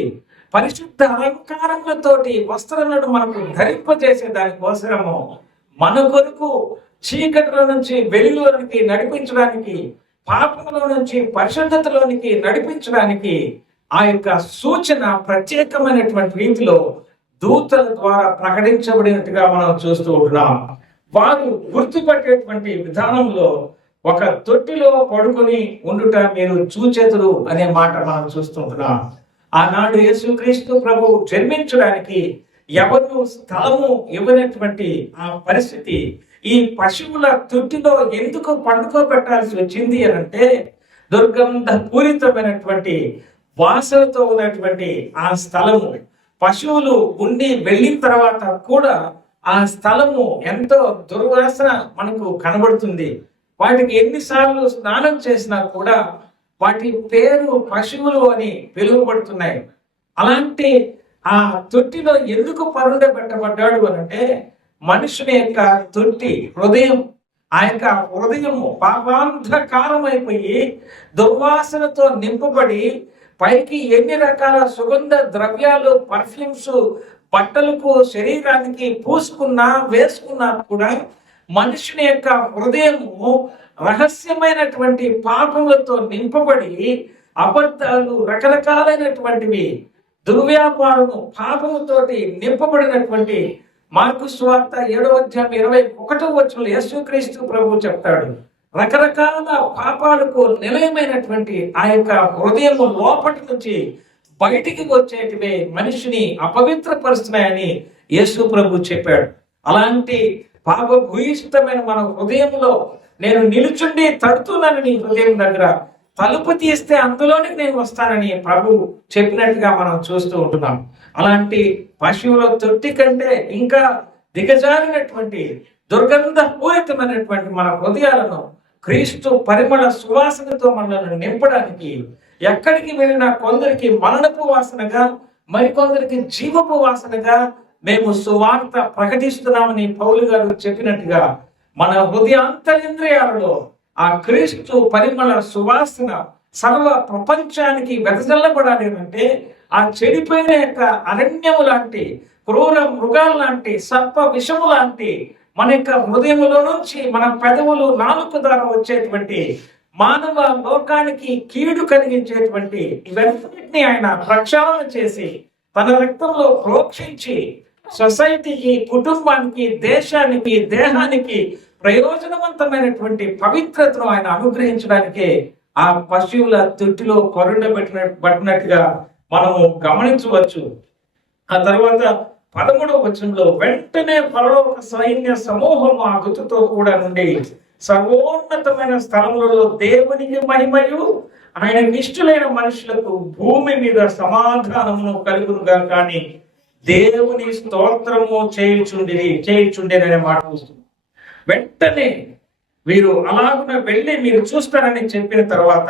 పరిశుద్ధ అలంకారములతోటి వస్త్రాలను మనకు ధరింపజేసే దానికోసము మన కొరకు చీకటిలో నుంచి వెలుగులోనికి నడిపించడానికి, పాపంలో నుంచి పరిశుద్ధతలోనికి నడిపించడానికి ఆ యొక్క సూచన ప్రత్యేకమైనటువంటి రీతిలో దూతల ద్వారా ప్రకటించబడినట్టుగా మనం చూస్తూ ఉంటున్నాం. వారు గుర్తుపట్టేటువంటి విధానంలో ఒక తొట్టిలో పడుకొని ఉండుట మీరు చూచెదరు అనే మాట మనం చూస్తుంటున్నాం. ఆనాడు యేసుక్రీస్తు ప్రభు జన్మించడానికి ఎవరు స్థలము ఇవ్వనటువంటి ఆ పరిస్థితి ఈ పశువుల తొట్టిలో ఎందుకు పండుకోబెట్టాల్సి వచ్చింది అని అంటే, దుర్గంధ పూరితమైనటువంటి వాసనతో ఉన్నటువంటి ఆ స్థలము, పశువులు ఉండి వెళ్ళిన తర్వాత కూడా ఆ స్థలము ఎంతో దుర్వాసన మనకు కనబడుతుంది. వాటికి ఎన్నిసార్లు స్నానం చేసినా కూడా వాటి పేరు పశువులు అని పిలువబడుతున్నాయి. అలాంటి ఆ తొట్టిలో ఎందుకు పరుండబెట్టబడ్డాడు అనంటే, మనుషుని యొక్క తొట్టి హృదయం, ఆ యొక్క హృదయము పాపాంధకారం అయిపోయి దుర్వాసనతో నింపబడి పైకి ఎన్ని రకాల సుగంధ ద్రవ్యాలు, పర్ఫ్యూమ్స్ బట్టలకు శరీరానికి పూసుకున్నా వేసుకున్నా కూడా మనుషుని యొక్క హృదయము రహస్యమైనటువంటి పాపములతో నింపబడి అబద్ధాలు, రకరకాలైనటువంటివి, దుర్వ్యాపారము, పాపముతోటి నింపబడినటువంటి మార్కు సువార్త 7:21 యేసుక్రీస్తు ప్రభు చెప్తాడు, రకరకాల పాపాలకు నిలయమైనటువంటి ఆ యొక్క హృదయము లోపటి నుంచి బయటికి వచ్చేటివే మనిషిని అపవిత్రపరుస్తున్నాయని యేసు ప్రభు చెప్పాడు. అలాంటి పాపభూయిష్టమైన మన హృదయంలో నేను నిలుచుండి తడుతున్నాను నీ హృదయం దగ్గర, తలుపు తీస్తే అందులోనికి నేను వస్తానని ప్రభు చెప్పినట్టుగా మనం చూస్తూ ఉంటున్నాం. అలాంటి పశువుల తొట్టి కంటే ఇంకా దిగజారినటువంటి దుర్గంధ పూరితమైనటువంటి మన హృదయాలను క్రీస్తు పరిమళ సువాసనతో మనల్ని నింపడానికి ఎక్కడికి వెళ్ళినా కొందరికి మరణపు వాసనగా, మరికొందరికి జీవపు వాసనగా మేము సువార్త ప్రకటిస్తున్నామని పౌలు గారు చెప్పినట్టుగా మన హృదయాంతరింద్రియాలలో ఆ క్రీస్తు పరిమళ సువాసన సర్వ ప్రపంచానికి వెదజల్లబడాలి అంటే, ఆ చెడిపోయిన యొక్క అరణ్యము లాంటి, క్రూర మృగాలు లాంటి, సర్ప విషము లాంటి మన యొక్క హృదయములో నుంచి మన పెదవులు, నాలుక ద్వారా వచ్చేటువంటి మానవ లోకానికి కీడు కలిగించేటువంటి ఇవన్నిటిని ఆయన ప్రక్షాళన చేసి తన రక్తంలో ప్రోక్షించి సొసైటీకి, కుటుంబానికి, దేశానికి, దేహానికి ప్రయోజనవంతమైనటువంటి పవిత్రతను ఆయన అనుగ్రహించడానికే ఆ పశువుల తొట్టిలో పట్టినట్టుగా మనము గమనించవచ్చు. ఆ తర్వాత 13వ వచనంలో, వెంటనే పరలోక సైన్య సమూహం ఆ గుర్తుతో కూడా నుండి సర్వోన్నతమైన స్థలములలో దేవునికి మహిమయు ఆయన నిష్ఠులైన మనుషులకు భూమి మీద సమాధానమును కలుగునుగా కానీ దేవుని స్తోత్రము చేయుచుండేననే మాట వస్తుంది. వెంటనే వీరు అలాగున వెళ్ళి మీరు చూస్తారని చెప్పిన తర్వాత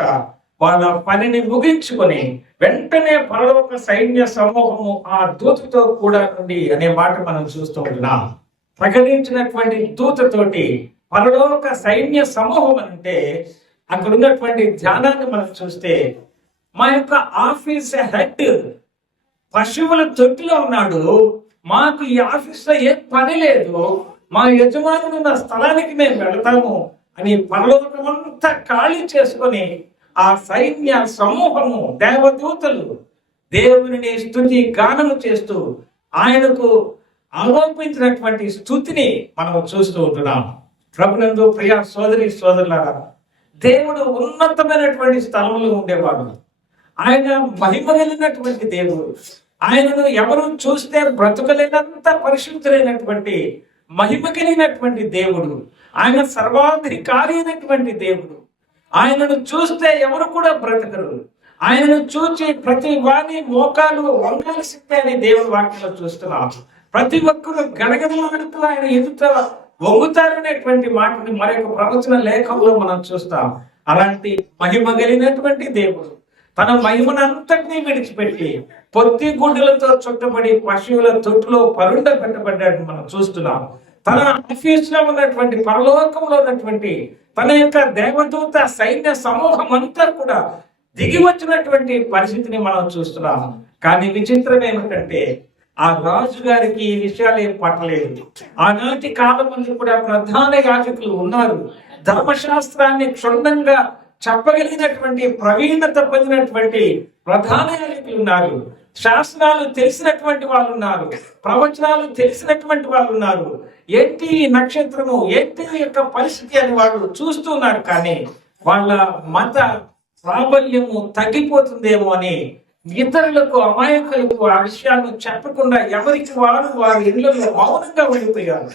వాళ్ళ పనిని ముగించుకొని వెంటనే పరలోక సైన్య సమూహము ఆ దూతతో కూడా నుండి అనే మాట మనం చూస్తూ ఉంటున్నాం. ప్రకటించినటువంటి దూతతోటి పరలోక సైన్య సమూహం అంటే అక్కడ ఉన్నటువంటి ధ్యానాన్ని మనం చూస్తే, మా యొక్క ఆఫీస్ హెడ్ పశువుల తొట్టిలో ఉన్నాడు, మాకు ఈ ఆఫీస్లో ఏ పని లేదు, మా యజమానులు ఉన్న స్థలానికి మేము వెళతాము అని పరలోకమంతా ఖాళీ చేసుకొని ఆ సైన్య సమూహము, దేవదూతలు దేవుని స్తుతి గానము చేస్తూ ఆయనకు ఆరోపించినటువంటి స్తుతిని మనం చూస్తూ ఉంటున్నాం. ప్రభునందు ప్రియ సోదరి సోదరులారా, దేవుడు ఉన్నతమైనటువంటి స్థలంలో ఉండేవాడు. ఆయన మహిమ కలిగినటువంటి దేవుడు. ఆయనను ఎవరు చూస్తే బ్రతుకలేనంత పరిశుద్ధులైనటువంటి మహిమ కలిగినటువంటి దేవుడు. ఆయన సర్వాధికారి అయినటువంటి దేవుడు. ఆయనను చూస్తే ఎవరు కూడా బ్రతకరు. ఆయనను చూచి ప్రతి వాణి మోకాలు వంగాల్సిందే అని దేవుని వాక్యంలో చూస్తున్నాం. ప్రతి ఒక్కరు గడగడలాడుతూ ఆయన ఎదుట వంగుతారనేటువంటి మాటని మరొక ప్రవచన లేఖంలో మనం చూస్తాం. అలాంటి మహిమ కలిగినటువంటి దేవుడు తన మహిమనంతటినీ విడిచిపెట్టి పొత్తి గుడ్డలతో చుట్టబడి పశువుల తొట్టులో పరుండ పెట్టబడ్డాడు మనం చూస్తున్నాం. తన ఆఫీస్ లో ఉన్నటువంటి పరలోకంలో ఉన్నటువంటి తన యొక్క దేవదూత సైన్య సమూహం అంతా కూడా దిగి వచ్చినటువంటి పరిస్థితిని మనం చూస్తున్నాం. కానీ విచిత్రం ఏమిటంటే, ఆ రాజు గారికి ఈ విషయాలు ఏం పట్టలేదు. ఆనాటి కాలం నుంచి కూడా ప్రధాన యాజకులు ఉన్నారు. ధర్మశాస్త్రాన్ని క్షుణ్ణంగా చెప్పగలిగినటువంటి ప్రవీణత పొందినటువంటి ప్రధాన యాజకులు ఉన్నారు. శాస్త్రాలు తెలిసినటువంటి వాళ్ళు ఉన్నారు. ప్రవచనాలు తెలిసినటువంటి వాళ్ళు ఉన్నారు. ఏంటి నక్షత్రము, ఏంటి యొక్క పరిస్థితి అని వాళ్ళు చూస్తున్నారు. కానీ వాళ్ళ మత ప్రాబల్యము తగ్గిపోతుందేమో అని ఇతరులకు, అమాయకులకు ఆ విషయాలను చెప్పకుండా ఎవరికి వారి ఇళ్లలో మౌనంగా ఉండిపోయారు.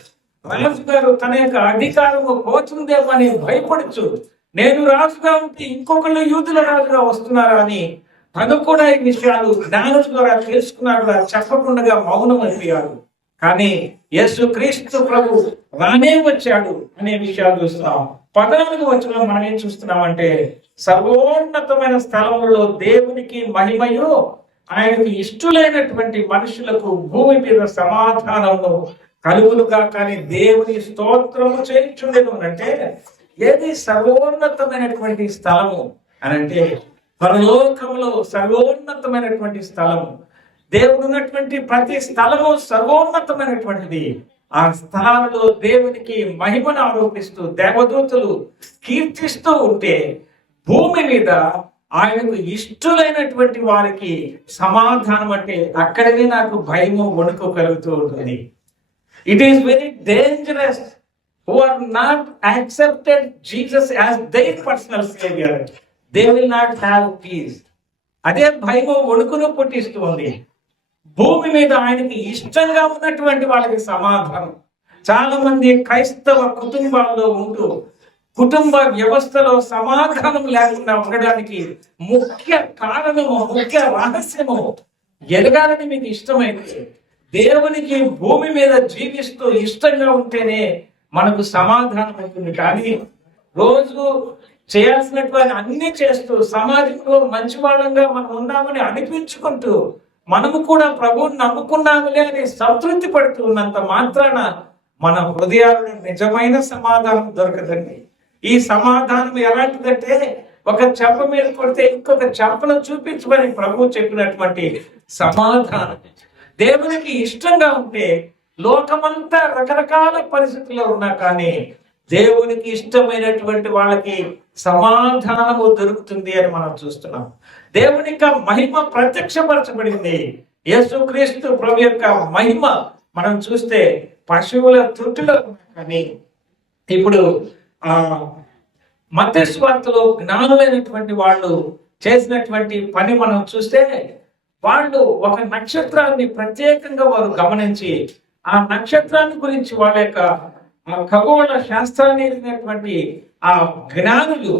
రాజుగారు తన యొక్క అధికారము పోతుందేమని భయపడుచు, నేను రాజుగా ఉంటే ఇంకొకళ్ళు యూదుల రాజుగా వస్తున్నారా అని తను కూడా ఈ విషయాలు జ్ఞానం ద్వారా తెలుసుకున్నాడు, చెప్పకుండా మౌనం అయిపోయాడు. కానీ యేసు క్రీస్తు ప్రభు రానే వచ్చాడు అనే విషయాలు చూస్తున్నాం. 14వ వచనంలో మనం ఏం చూస్తున్నామంటే, సర్వోన్నతమైన స్థలములలో దేవునికి మహిమయు, ఆయనకు ఇష్టలైనటువంటి మనుషులకు భూమి మీద సమాధానము కలుగులుగా. కానీ దేవుని స్తోత్రము చేయించుండెను అంటే, ఏది సర్వోన్నతమైనటువంటి స్థలము అని అంటే, పరలోకములో సర్వోన్నతమైనటువంటి స్థలము. దేవుడు ఉన్నటువంటి ప్రతి స్థలము సర్వోన్నతమైనటువంటిది. ఆ స్థలాలలో దేవునికి మహిమను ఆరోపిస్తూ దేవదూతలు కీర్తిస్తూ ఉంటే, భూమి మీద ఆయనకు ఇష్టలైనటువంటి వారికి సమాధానం అంటే అక్కడనే నాకు భయము, వణుకు కలుగుతూ ఉంటుంది. It is very dangerous who are not accepted Jesus as their personal savior. They will not have peace. అదే భయము, వణుకును పుట్టిస్తుంది. భూమి మీద ఆయనకి ఇష్టంగా ఉన్నటువంటి వాళ్ళకి సమాధానం. చాలా మంది క్రైస్తవ కుటుంబాల్లో ఉంటూ కుటుంబ వ్యవస్థలో సమాధానం లేకుండా ఉండడానికి ముఖ్య కారణము, ముఖ్య రహస్యము ఎదగాలని మీకు ఇష్టమైతే దేవునికి భూమి మీద జీవిస్తూ ఇష్టంగా ఉంటేనే మనకు సమాధానం అవుతుంది. కానీ రోజు చేయాల్సినటువంటి అన్ని చేస్తూ సమాజంలో మంచి వాళ్ళంగా మనం ఉన్నామని అనిపించుకుంటూ మనము కూడా ప్రభువుని నమ్ముకున్నాములే అని సంతృప్తి పడుతూ ఉన్నంత మాత్రాన మన హృదయాల్లో నిజమైన సమాధానం దొరకదండి. ఈ సమాధానం ఎలాంటిదంటే, ఒక చెంప మీద కొడితే ఇంకొక చెంపను చూపించమని ప్రభువు చెప్పినటువంటి సమాధానం. దేవునికి ఇష్టంగా ఉంటే లోకమంతా రకరకాల పరిస్థితుల్లో ఉన్నా కానీ దేవునికి ఇష్టమైనటువంటి వాళ్ళకి సమాధానము దొరుకుతుంది అని మనం చూస్తున్నాం. దేవుని యొక్క మహిమ ప్రత్యక్షపరచబడింది. యేసుక్రీస్తు ప్రభు యొక్క మహిమ మనం చూస్తే పశువుల తొట్టిలో కానీ ఇప్పుడు మత్తయి సువార్తలో జ్ఞానులైనటువంటి వాళ్ళు చేసినటువంటి పని మనం చూస్తే, వాళ్ళు ఒక నక్షత్రాన్ని ప్రత్యేకంగా వారు గమనించి ఆ నక్షత్రాన్ని గురించి వాళ్ళ యొక్క ఖగోళ శాస్త్రాన్ని ఎదిగినటువంటి ఆ జ్ఞానులు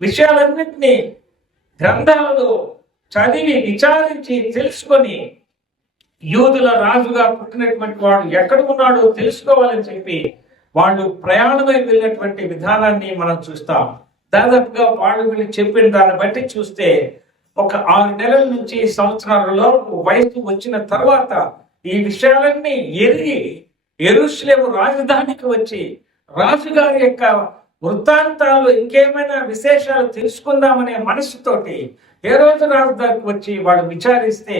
విషయాలన్నింటినీ గ్రంథాలలో చదివి విచారించి తెలుసుకొని, యూదుల రాజుగా పుట్టినటువంటి వాడు ఎక్కడ ఉన్నాడో తెలుసుకోవాలని చెప్పి వాళ్ళు ప్రయాణమై వెళ్ళినటువంటి విధానాన్ని మనం చూస్తాం. దాదాపుగా వాళ్ళు వీళ్ళు చెప్పిన దాన్ని బట్టి చూస్తే ఒక 6 నెలల నుంచి సంవత్సరాలలో వయసు వచ్చిన తర్వాత ఈ విషయాలన్నీ ఎరిగి యెరూషలేము రాజధానికి వచ్చి రాజుగారి యొక్క వృత్తాంతాలు, ఇంకేమైనా విశేషాలు తెలుసుకుందామనే మనసుతోటి హేరోదు రాజధానికి వచ్చి వాళ్ళు విచారిస్తే,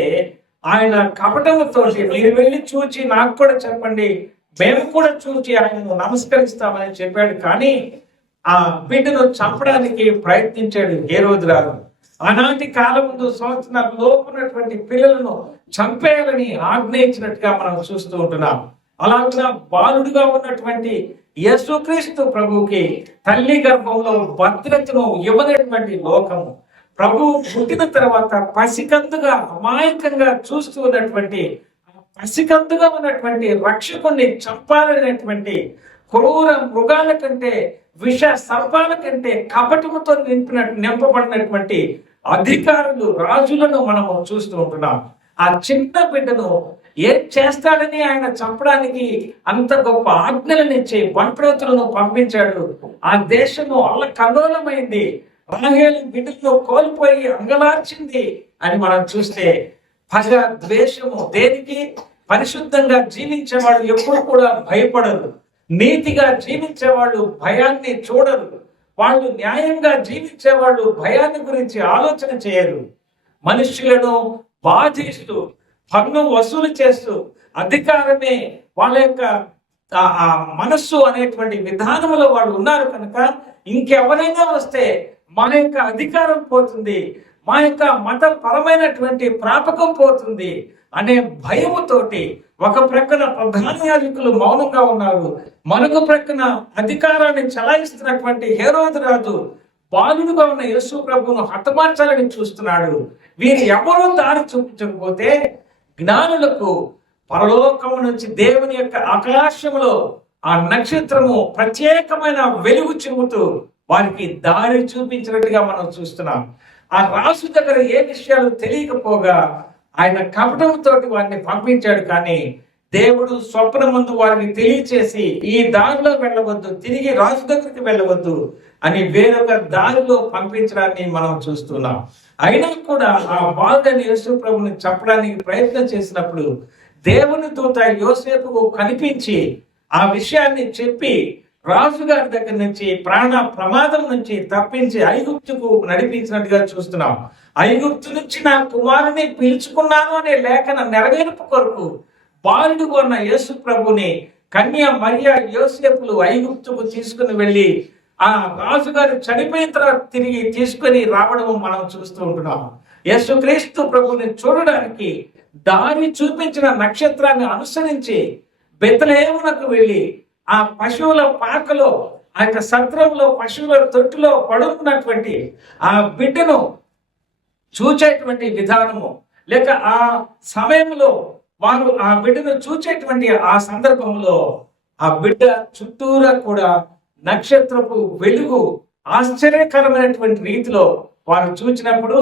ఆయన కపటముతో మీరు వెళ్ళి చూచి నాకు కూడా చెప్పండి, మేము కూడా చూచి ఆయనను నమస్కరిస్తామని చెప్పాడు. కానీ ఆ బిడ్డను చంపడానికి ప్రయత్నించాడు హేరోదు రాజు. ఆనాటి కాలం ముందు సంవత్సరాల లోపు ఉన్నటువంటి పిల్లలను చంపేయాలని ఆజ్ఞయించినట్టుగా మనం చూస్తూ ఉంటున్నాం. అలాగే బాలుడుగా ఉన్నటువంటి యేసుక్రీస్తు ప్రభువుకి తల్లి గర్భంలో భద్రతను ఇవ్వనటువంటి లోకము, ప్రభువు పుట్టిన తర్వాత పసికందుగా అమాయకంగా చూస్తూ ఉన్నటువంటి పసికందుగా ఉన్నటువంటి రక్షకుణ్ణి చంపాలనేటువంటి క్రూర మృగాల కంటే, విష సర్పాల కంటే కపటముతో నింపబడినటువంటి అధికారులు, రాజులను మనము చూస్తూ ఉంటున్నాం. ఆ చిన్న బిడ్డను ఏం చేస్తాడని ఆయన చంపడానికి అంత గొప్ప ఆజ్ఞలనిచ్చి బంట్రోతులను పంపించాడు. ఆ దేశము అల్లకల్లోలమైంది. రాహేలు బిడ్డను కోల్పోయి అంగలార్చింది అని మనం చూస్తే, పగ, ద్వేషము దేనికి? పరిశుద్ధంగా జీవించేవాడు ఎప్పుడు కూడా భయపడరు. నీతిగా జీవించేవాళ్ళు భయాన్ని చూడరు. వాళ్ళు న్యాయంగా జీవించేవాళ్ళు భయాన్ని గురించి ఆలోచన చేయరు. మనుష్యులను బాధిస్తూ, పన్ను వసూలు చేస్తూ, అధికారమే వాళ్ళ యొక్క మనస్సు అనేటువంటి విధానంలో వాళ్ళు ఉన్నారు కనుక ఇంకెవరైనా వస్తే మన యొక్క అధికారం పోతుంది, మా యొక్క మతపరమైనటువంటి ప్రాపకం పోతుంది అనే భయముతోటి ఒక ప్రక్కన ప్రధాన యాజకులు మౌనంగా ఉన్నారు, మరొక ప్రక్కన అధికారాన్ని చలాయిస్తున్నటువంటి హేరోదు రాజు బాలుడుగా ఉన్న యేసు ప్రభువును హతమార్చాలని చూస్తున్నాడు. వీరు ఎవరో దారి చూపించకపోతే జ్ఞానులకు పరలోకము నుంచి దేవుని యొక్క ఆకాశంలో ఆ నక్షత్రము ప్రత్యేకమైన వెలుగు చిమ్ముతూ వారికి దారి చూపించినట్టుగా మనం చూస్తున్నాం. ఆ రాజు దగ్గర ఏ విషయాలు తెలియకపోగా ఆయన కపటంతో వారిని పంపించాడు. కానీ దేవుడు స్వప్నమందు వారిని తెలియచేసి ఈ దారిలో వెళ్ళవద్దు, తిరిగి రాజు దగ్గరికి వెళ్ళవద్దు అని వేరొక దారిలో పంపించడాన్ని మనం చూస్తున్నాం. అయినా కూడా ఆ బాలుడైన యేసు ప్రభుని చెప్పడానికి ప్రయత్నం చేసినప్పుడు దేవుని దూత యోసేపుకు కనిపించి ఆ విషయాన్ని చెప్పి రాజుగారి దగ్గర నుంచి ప్రాణ ప్రమాదం నుంచి తప్పించి ఐగుప్తుకు నడిపించినట్టుగా చూస్తున్నాం. ఐగుప్తు నుంచి నా కుమారుని పిలుచుకున్నాను అనే లేఖన నెరవేర్పు కొరకు బాలుడు ఉన్న యేసు ప్రభుని కన్య మరియ యోసేపులు ఐగుప్తుకు తీసుకుని వెళ్ళి ఆ రాజుగారు చనిపోయిన తర్వాత తిరిగి తీసుకుని రావడం మనం చూస్తూ ఉంటున్నాం. యేసుక్రీస్తు ప్రభుని చూడడానికి దారి చూపించిన నక్షత్రాన్ని అనుసరించి బెత్లెహేమునకు వెళ్ళి ఆ పశువుల పాకలో, ఆ యొక్క సత్రంలో, పశువుల తొట్టులో పడుకున్నటువంటి ఆ బిడ్డను చూచేటువంటి విధానము, లేక ఆ సమయంలో వారు ఆ బిడ్డను చూచేటువంటి ఆ సందర్భంలో ఆ బిడ్డ చుట్టూరా కూడా నక్షత్రపు వెలుగు ఆశ్చర్యకరమైనటువంటి రీతిలో వారు చూచినప్పుడు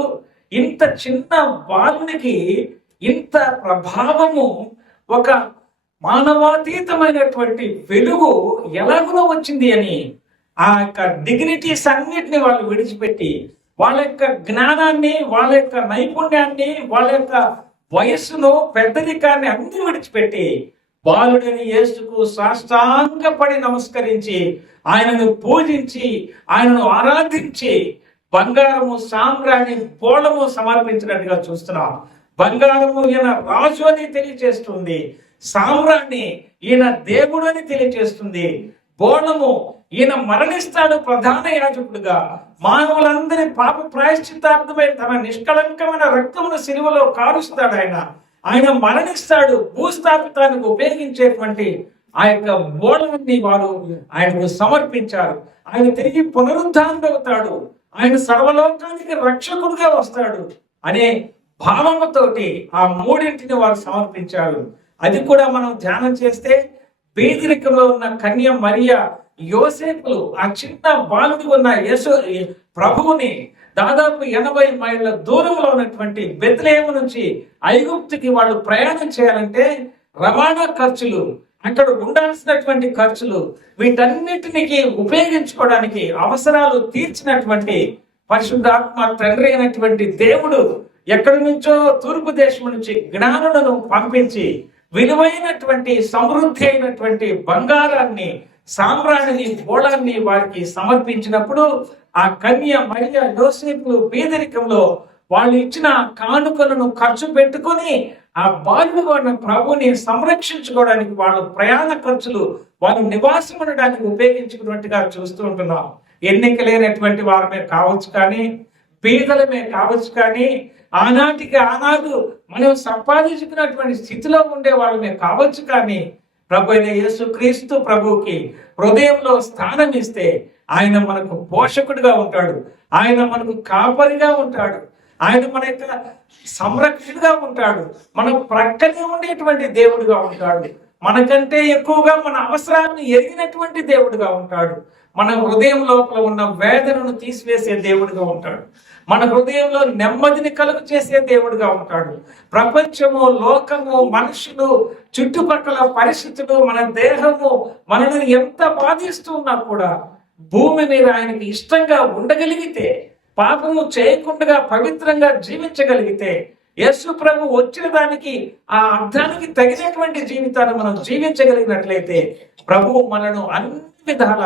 ఇంత చిన్న బాలునికి ఇంత ప్రభావము, ఒక మానవాతీతమైనటువంటి వెలుగు ఎలాగో వచ్చింది అని ఆ యొక్క డిగ్నిటీస్ అన్నిటిని వాళ్ళు విడిచిపెట్టి వాళ్ళ యొక్క జ్ఞానాన్ని, వాళ్ళ యొక్క నైపుణ్యాన్ని, వాళ్ళ యొక్క వయస్సును, పెద్దరికాన్ని అన్ని విడిచిపెట్టి బాలుడని యేసుకు సాష్టాంగపడి నమస్కరించి ఆయనను పూజించి ఆయనను ఆరాధించి బంగారము, సామ్రాణి, పోళము సమర్పించినట్టుగా చూస్తున్నాం. బంగారము ఈయన రాజు అని తెలియజేస్తుంది, సామ్రాణి ఈయన దేవుడు అని తెలియజేస్తుంది, బోళము ఈయన మరణిస్తాడు ప్రధాన యాజకుడుగా, మానవులందరి పాప ప్రాయశ్చిత్తార్థమై తన నిష్కళంకమైన రక్తమును సిలువలో కారుస్తాడు. ఆయన మరణిస్తాడు, భూస్థాపితానికి ఉపయోగించేటువంటి ఆ యొక్క బోళాన్ని వారు ఆయనకు సమర్పించారు. ఆయన తిరిగి పునరుద్ధానుడవుతాడు, ఆయన సర్వలోకానికి రక్షకుడుగా వస్తాడు అనే భావముతోటి ఆ మూడింటిని వారు సమర్పించారు. అది కూడా మనం ధ్యానం చేస్తే పేదరికంలో ఉన్న కన్య మరియ, యోసేపులు ఆ చిన్న బాలుడి ఉన్న యేసు ప్రభువుని దాదాపు 80 మైళ్ళ దూరంలో ఉన్నటువంటి బెత్లెహేము నుంచి ఐగుప్తుకి వాళ్ళు ప్రయాణం చేయాలంటే రవాణా ఖర్చులు, అక్కడ ఉండాల్సినటువంటి ఖర్చులు, వీటన్నిటినికి ఉపయోగించుకోవడానికి అవసరాలు తీర్చినటువంటి పరిశుద్ధాత్మ తండ్రి అయినటువంటి దేవుడు ఎక్కడి నుంచో తూర్పు దేశం నుంచి జ్ఞానులను పంపించి విలువైనటువంటి సమృద్ధి అయినటువంటి బంగారాన్ని, సామ్రాణిని, బోళాన్ని వారికి సమర్పించినప్పుడు ఆ కన్య మరియ, యోసేపులు పేదరికంలో వాళ్ళు ఇచ్చిన కానుకలను ఖర్చు పెట్టుకొని ఆ బాలుడు ప్రభుని సంరక్షించుకోవడానికి వాళ్ళు ప్రయాణ ఖర్చులు, వాళ్ళు నివాసం ఉండడానికి ఉపయోగించుకున్నట్టుగా చూస్తూ ఉంటున్నాం. ఎన్నిక లేనటువంటి వారమే కావచ్చు కానీ, పేదలమే కావచ్చు కానీ, ఆనాటికి ఆనాడు మనం సంపాదించుకున్నటువంటి స్థితిలో ఉండే వాళ్ళమే కావచ్చు కానీ, ప్రభు అయిన యేసు క్రీస్తు ప్రభువుకి హృదయంలో స్థానం ఇస్తే ఆయన మనకు పోషకుడిగా ఉంటాడు, ఆయన మనకు కాపరిగా ఉంటాడు, ఆయన మన యొక్క సంరక్షకుడిగా ఉంటాడు, మన ప్రక్కనే ఉండేటువంటి దేవుడిగా ఉంటాడు, మనకంటే ఎక్కువగా మన అవసరాన్ని ఎరిగినటువంటి దేవుడిగా ఉంటాడు, మన హృదయం లోపల ఉన్న వేదనను తీసివేసే దేవుడిగా ఉంటాడు, మన హృదయంలో నెమ్మదిని కలుగు చేసే దేవుడిగా ఉంటాడు. ప్రపంచము, లోకము, మనుషులు, చుట్టుపక్కల పరిస్థితులు, మన దేహము మనల్ని ఎంత బాధిస్తూ ఉన్నా కూడా భూమి మీద ఆయనకి ఇష్టంగా ఉండగలిగితే, పాపము చేయకుండా పవిత్రంగా జీవించగలిగితే, యేసు ప్రభు వచ్చిన దానికి ఆ అర్థానికి తగినటువంటి జీవితాన్ని మనం జీవించగలిగినట్లయితే ప్రభువు మనను అన్ని విధాల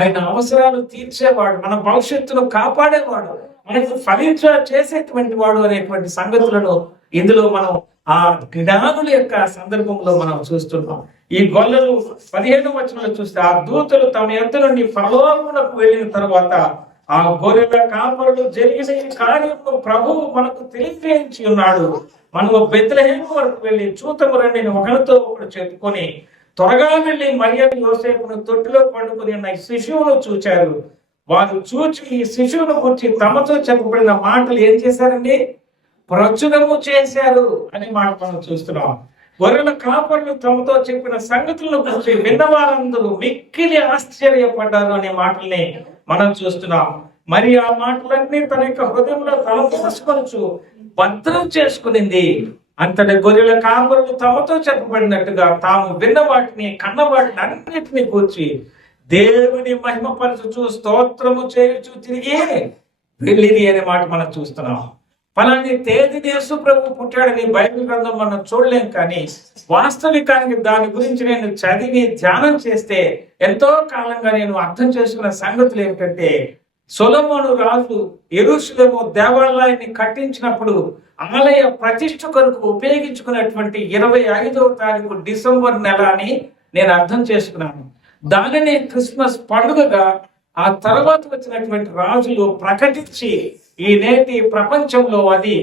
ఆయన అవసరాలు తీర్చేవాడు, మన భవిష్యత్తును కాపాడేవాడు, మనకు ఫలించ చేసేటువంటి వాడు అనేటువంటి సంగతులను ఇందులో మనం ఆ జ్ఞానుల యొక్క సందర్భంలో మనం చూస్తున్నాం. ఈ గొల్లలు 15వ వచనంలో చూస్తే ఆ దూతలు తమ యొద్ద నుండి పరలోకమునకు వెళ్ళిన తర్వాత ఆ గొర్రెల కాపరులు జరిగిన ఈ కార్యము ప్రభువు మనకు తెలియజేయించి ఉన్నాడు, మనము బెత్లెహేము వరకు వెళ్ళి చూతము రండి ఒకరితో ఒకరు చెప్పుకొని త్వరగా వెళ్ళి మరియ, యోసేపును తొట్టిలో పండుకొని ఉన్న శిశువును చూచారు, వారు చూచి ఈ శిశువును గురించి తమతో చెప్పబడిన మాటలు ఏం చేశారండి? ప్రచురము చేశారు అని మాట మనం చూస్తున్నాం. గొర్రెల కాపరులు తమతో చెప్పిన సంగతులను గురించి విన్నవారందరూ మిక్కిలి ఆశ్చర్యపడ్డారు అనే మాటల్ని మనం చూస్తున్నాం. మరి ఆ మాటలన్నీ తన యొక్క హృదయంలో తలపోసుకొనొచ్చు భద్రం చేసుకునింది. అంతటి గొర్రెల కాపరులు తమతో చెప్పబడినట్టుగా తాము విన్న వాటిని కన్న వాటిని అన్నిటిని కూర్చి దేవుని మహిమపరచుచు స్తోత్రము చేయుచు తిరిగి వెళ్ళింది అనే మాట మనం చూస్తున్నాం. ఫలాని తేదీని యేసు ప్రభు పుట్టాడని బైబిల్ గ్రంథం మనం చూడలేం, కానీ వాస్తవికానికి దాని గురించి నేను చదివి ధ్యానం చేస్తే ఎంతో కాలంగా నేను అర్థం చేసుకున్న సంగతులు ఏమిటంటే, సొలొమోను రాజు యెరూషలేము దేవాలయాన్ని కట్టించినప్పుడు ఆలయ ప్రతిష్ఠ కొరకు ఉపయోగించుకున్నటువంటి 25వ తారీఖు డిసెంబర్ నెల అని నేను అర్థం చేసుకున్నాను. దానిని క్రిస్మస్ పండుగగా ఆ తర్వాత వచ్చినటువంటి రాజులు ప్రకటించి ఈ నేటి ప్రపంచంలో అది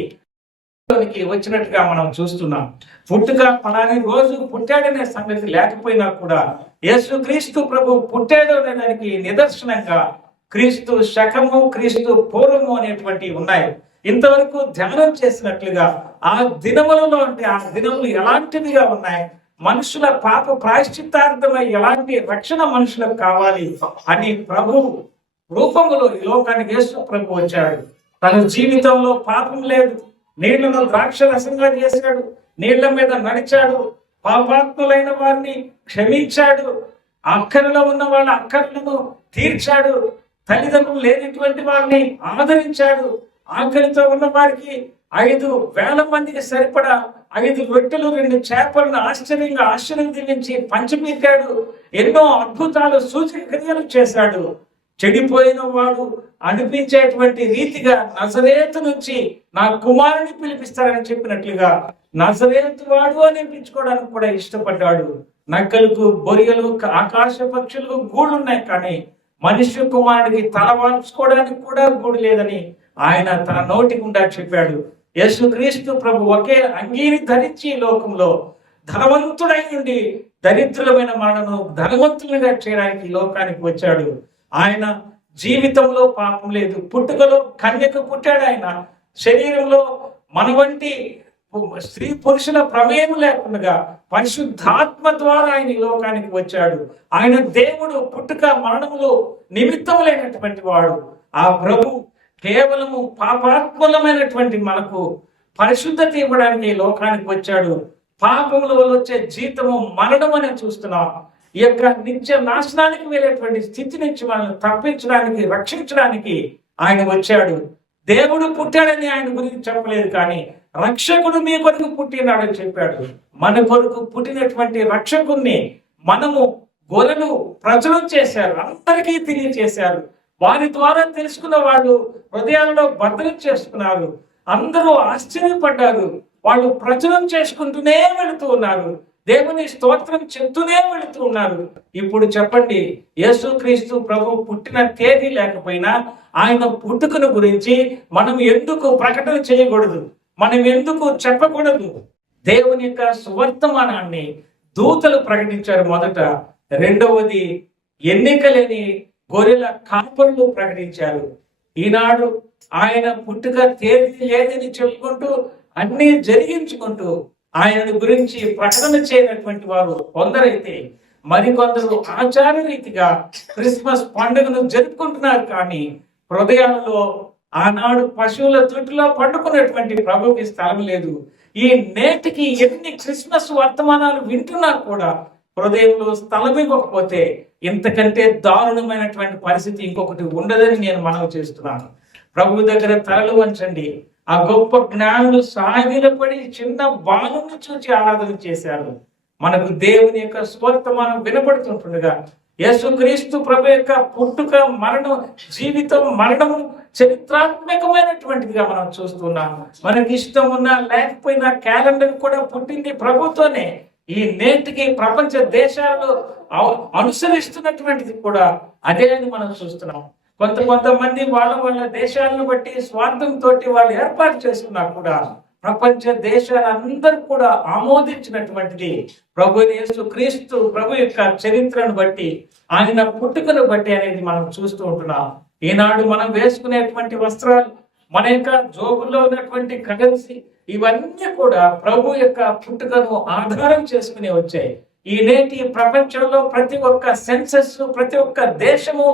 వచ్చినట్టుగా మనం చూస్తున్నాం. పుట్టుక ఫలాని రోజు పుట్టాడనే సంగతి లేకపోయినా కూడా యేసుక్రీస్తు ప్రభు పుట్టాడు అనే దానికి నిదర్శనంగా క్రీస్తు శకము క్రీస్తు పూర్వము అనేటువంటివి ఉన్నాయి. ఇంతవరకు ధ్యానం చేసినట్లుగా ఆ దినములలో అంటే ఆ దినములు ఎలాంటివిగా ఉన్నాయి, మనుషుల పాప ప్రాయశ్చిత్తార్థమై ఎలాంటి రక్షణ మనుషులకు కావాలి అని ప్రభు రూపంలో ఈ లోకానికి యేసు ప్రభు వచ్చాడు. తన జీవితంలో పాపం లేదు, నీళ్లను ద్రాక్ష రసంగా చేశాడు, నీళ్ల మీద నడిచాడు, పాపాత్ములైన వారిని క్షమించాడు, అక్కరలో ఉన్న వాళ్ళ అక్కర్లను తీర్చాడు, తల్లిదండ్రులు లేనటువంటి వారిని ఆదరించాడు, ఆకలితో ఉన్న వారికి 5,000 మందికి సరిపడా 5 రొట్టెలు 2 చేపలను ఆశ్చర్యంగా ఆశీర్వదించి పంచిపెట్టాడు. ఎన్నో అద్భుతాలు సూచక క్రియలు చేశాడు. చెడిపోయిన వాడు అనిపించేటువంటి రీతిగా నజరేతు నుంచి నా కుమారుని పిలిపిస్తారని చెప్పినట్లుగా నజరేతు వాడు అనిపించుకోవడానికి కూడా ఇష్టపడ్డాడు. నక్కలకు బొరియలు ఆకాశ పక్షులు గూడున్నాయి, కానీ మనుష్య కుమారుడికి తల వాల్చుకోవడానికి కూడా గూడు లేదని ఆయన తన నోటి గుండా చెప్పాడు. యేసుక్రీస్తు ప్రభు ఒకే అంగీని ధరించి లోకంలో ధనవంతుడై నుండి దరిద్రులమైన మనను ధనవంతులుగా చేయడానికి లోకానికి వచ్చాడు. ఆయన జీవితంలో పాపం లేదు, పుట్టుకలో కన్యకు పుట్టాడు. ఆయన శరీరంలో మన వంటి స్త్రీ పురుషుల ప్రమేయం లేకుండా పరిశుద్ధాత్మ ద్వారా ఆయన లోకానికి వచ్చాడు. ఆయన దేవుడు, పుట్టుక మరణములు నిమిత్తం లేనటువంటి వాడు. ఆ ప్రభు కేవలము పాపాత్ములమైనటువంటి మనకు పరిశుద్ధత ఇవ్వడానికి లోకానికి వచ్చాడు. పాపముల వల్ల వచ్చే జీతము మరణం అని చూస్తున్నాం. ఈ యొక్క నిత్య నాశనానికి వెళ్ళేటువంటి స్థితి నుంచి మనల్ని తప్పించడానికి, రక్షించడానికి ఆయన వచ్చాడు. దేవుడు పుట్టాడని ఆయన గురించి చెప్పలేదు, కానీ రక్షకుడు మీ కొరకు పుట్టినాడని చెప్పాడు. మన కొరకు పుట్టినటువంటి రక్షకుణ్ణి మనము గొర్రెలు ప్రచురం చేశారు, అందరికీ తెలియచేశారు. వారి ద్వారా తెలుసుకున్న వాళ్ళు హృదయాల్లో భద్రం చేసుకున్నారు. అందరూ ఆశ్చర్యపడ్డారు. వాళ్ళు ప్రచురం చేసుకుంటూనే వెళుతూ ఉన్నారు, దేవుని స్తోత్రం చెప్తూనే వెళుతూ ఉన్నారు. ఇప్పుడు చెప్పండి, యేసుక్రీస్తు ప్రభు పుట్టిన తేదీ లేకపోయినా ఆయన పుట్టుకను గురించి మనం ఎందుకు ప్రకటన చేయకూడదు? మనం ఎందుకు చెప్పకూడదు? దేవుని యొక్క సువర్తమానాన్ని దూతలు ప్రకటించారు మొదట. రెండవది ఎన్నికలేని గొర్రెల కాపరులు ప్రకటించారు. ఈనాడు ఆయన పుట్టుక తేదీ లేదని చెప్పుకుంటూ అన్ని జరిగించుకుంటూ ఆయన గురించి ప్రకటన చేయనటువంటి వారు కొందరైతే, మరికొందరు ఆచార రీతిగా క్రిస్మస్ పండుగను జరుపుకుంటున్నారు. కానీ హృదయాలలో ఆనాడు పశువుల తొట్టిలో పండుకున్నటువంటి ప్రభుకి స్థలం లేదు. ఈ నేటికి ఎన్ని క్రిస్మస్ వర్తమానాలు వింటున్నా కూడా హృదయంలో స్థలం ఇవ్వకపోతే ఇంతకంటే దారుణమైనటువంటి పరిస్థితి ఇంకొకటి ఉండదని నేను మనవి చేస్తున్నాను. ప్రభు దగ్గర తలలు వంచండి. ఆ గొప్ప జ్ఞానులు సాగిలపడి చిన్న బాలుని చూచి ఆరాధన చేశారు. మనకు దేవుని యొక్క స్వర్తమానం వినపడుతుంటుండగా యేసుక్రీస్తు ప్రభు యొక్క పుట్టుక, మరణం, జీవితం, మరణము చరిత్రాత్మకమైనటువంటిదిగా మనం చూస్తున్నాం. మనకి ఇష్టం ఉన్నా లేకపోయినా క్యాలెండర్ కూడా పుట్టింది ప్రభుతోనే. ఈ నేటికి ప్రపంచ దేశాల్లో అనుసరిస్తున్నటువంటిది కూడా అదే అని మనం చూస్తున్నాం. కొంతమంది వాళ్ళ దేశాలను బట్టి స్వార్థంతో వాళ్ళు ఏర్పాటు చేసుకున్నా కూడా ప్రపంచ దేశాలందరూ కూడా ఆమోదించినటువంటిది ప్రభు యేసుక్రీస్తు ప్రభు యొక్క చరిత్రను బట్టి, ఆయన పుట్టుకను బట్టి అనేది మనం చూస్తూ ఉంటున్నాం. ఈనాడు మనం వేసుకునేటువంటి వస్త్రాలు, మన యొక్క జోబుల్లో ఉన్నటువంటి కరెన్సీ, ఇవన్నీ కూడా ప్రభు యొక్క పుట్టుకను ఆధారం చేసుకుని వచ్చాయి. ఈ నేటి ప్రపంచంలో ప్రతి ఒక్క సెన్సెస్, ప్రతి ఒక్క దేశము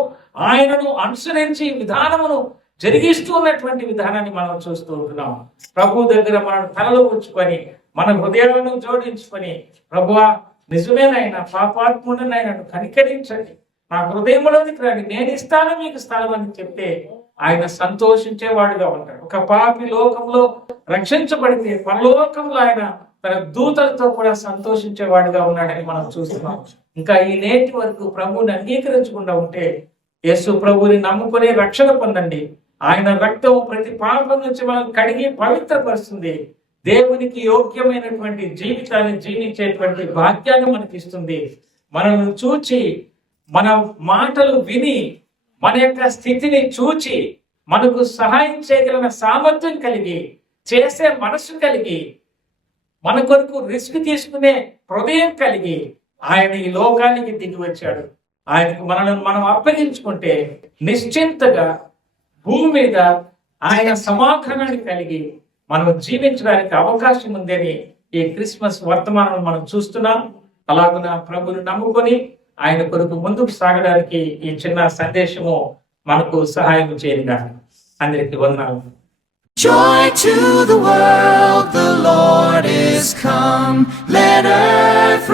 ఆయనను అనుసరించి విధానమును జరిగిస్తూ ఉన్నటువంటి విధానాన్ని మనం చూస్తూ ఉంటున్నాం. ప్రభు దగ్గర మనం తలలు ఉంచుకొని, మన హృదయాలను జోడించుకొని, ప్రభువా నిజమేనైనా పాపాత్ముడనైనా కనికరించండి, నా హృదయంలోనికి రండి, నేను ఇస్తాను మీకు స్థలం అని చెప్తే ఆయన సంతోషించేవాడుగా ఉంటాడు. ఒక పాపి లోకంలో రక్షించబడితే పరలోకంలో ఆయన తన దూతలతో కూడా సంతోషించేవాడుగా ఉన్నాడని మనం చూస్తున్నాం. ఇంకా ఈ నేటి వరకు ప్రభువుని అంగీకరించకుండా ఉంటే యేసు ప్రభువుని నమ్ముకుని రక్షణ పొందండి. ఆయన రక్తం ప్రతి పాపం నుంచి మనం కడిగి పవిత్రపరుస్తుంది. దేవునికి యోగ్యమైనటువంటి జీవితాన్ని జీవించేటువంటి భాగ్యాన్ని మనకి ఇస్తుంది. మనల్ని చూచి, మన మాటలు విని, మన యొక్క స్థితిని చూచి మనకు సహాయం చేయగలిగిన సామర్థ్యం కలిగి, చేసే మనసు కలిగి, మన కొరకు రిస్క్ తీసుకునే హృదయం కలిగి ఆయన ఈ లోకానికి దిగి వచ్చాడు. ఆయనకు మనల్ని మనం అప్పగించుకుంటే నిశ్చింతగా భూమి మీద ఆయన సమాధానాన్ని కలిగి మనం జీవించడానికి అవకాశం ఉందని ఈ క్రిస్మస్ వర్తమానం మనం చూస్తున్నాం. అలాగున ప్రభుని నమ్ముకొని ఆయన కొరకు ముందుకు సాగడానికి ఈ చిన్న సందేశము మనకు సహాయం చేయగా. అందరికీ వందనాలు. Joy to the world, the Lord is come. Let earth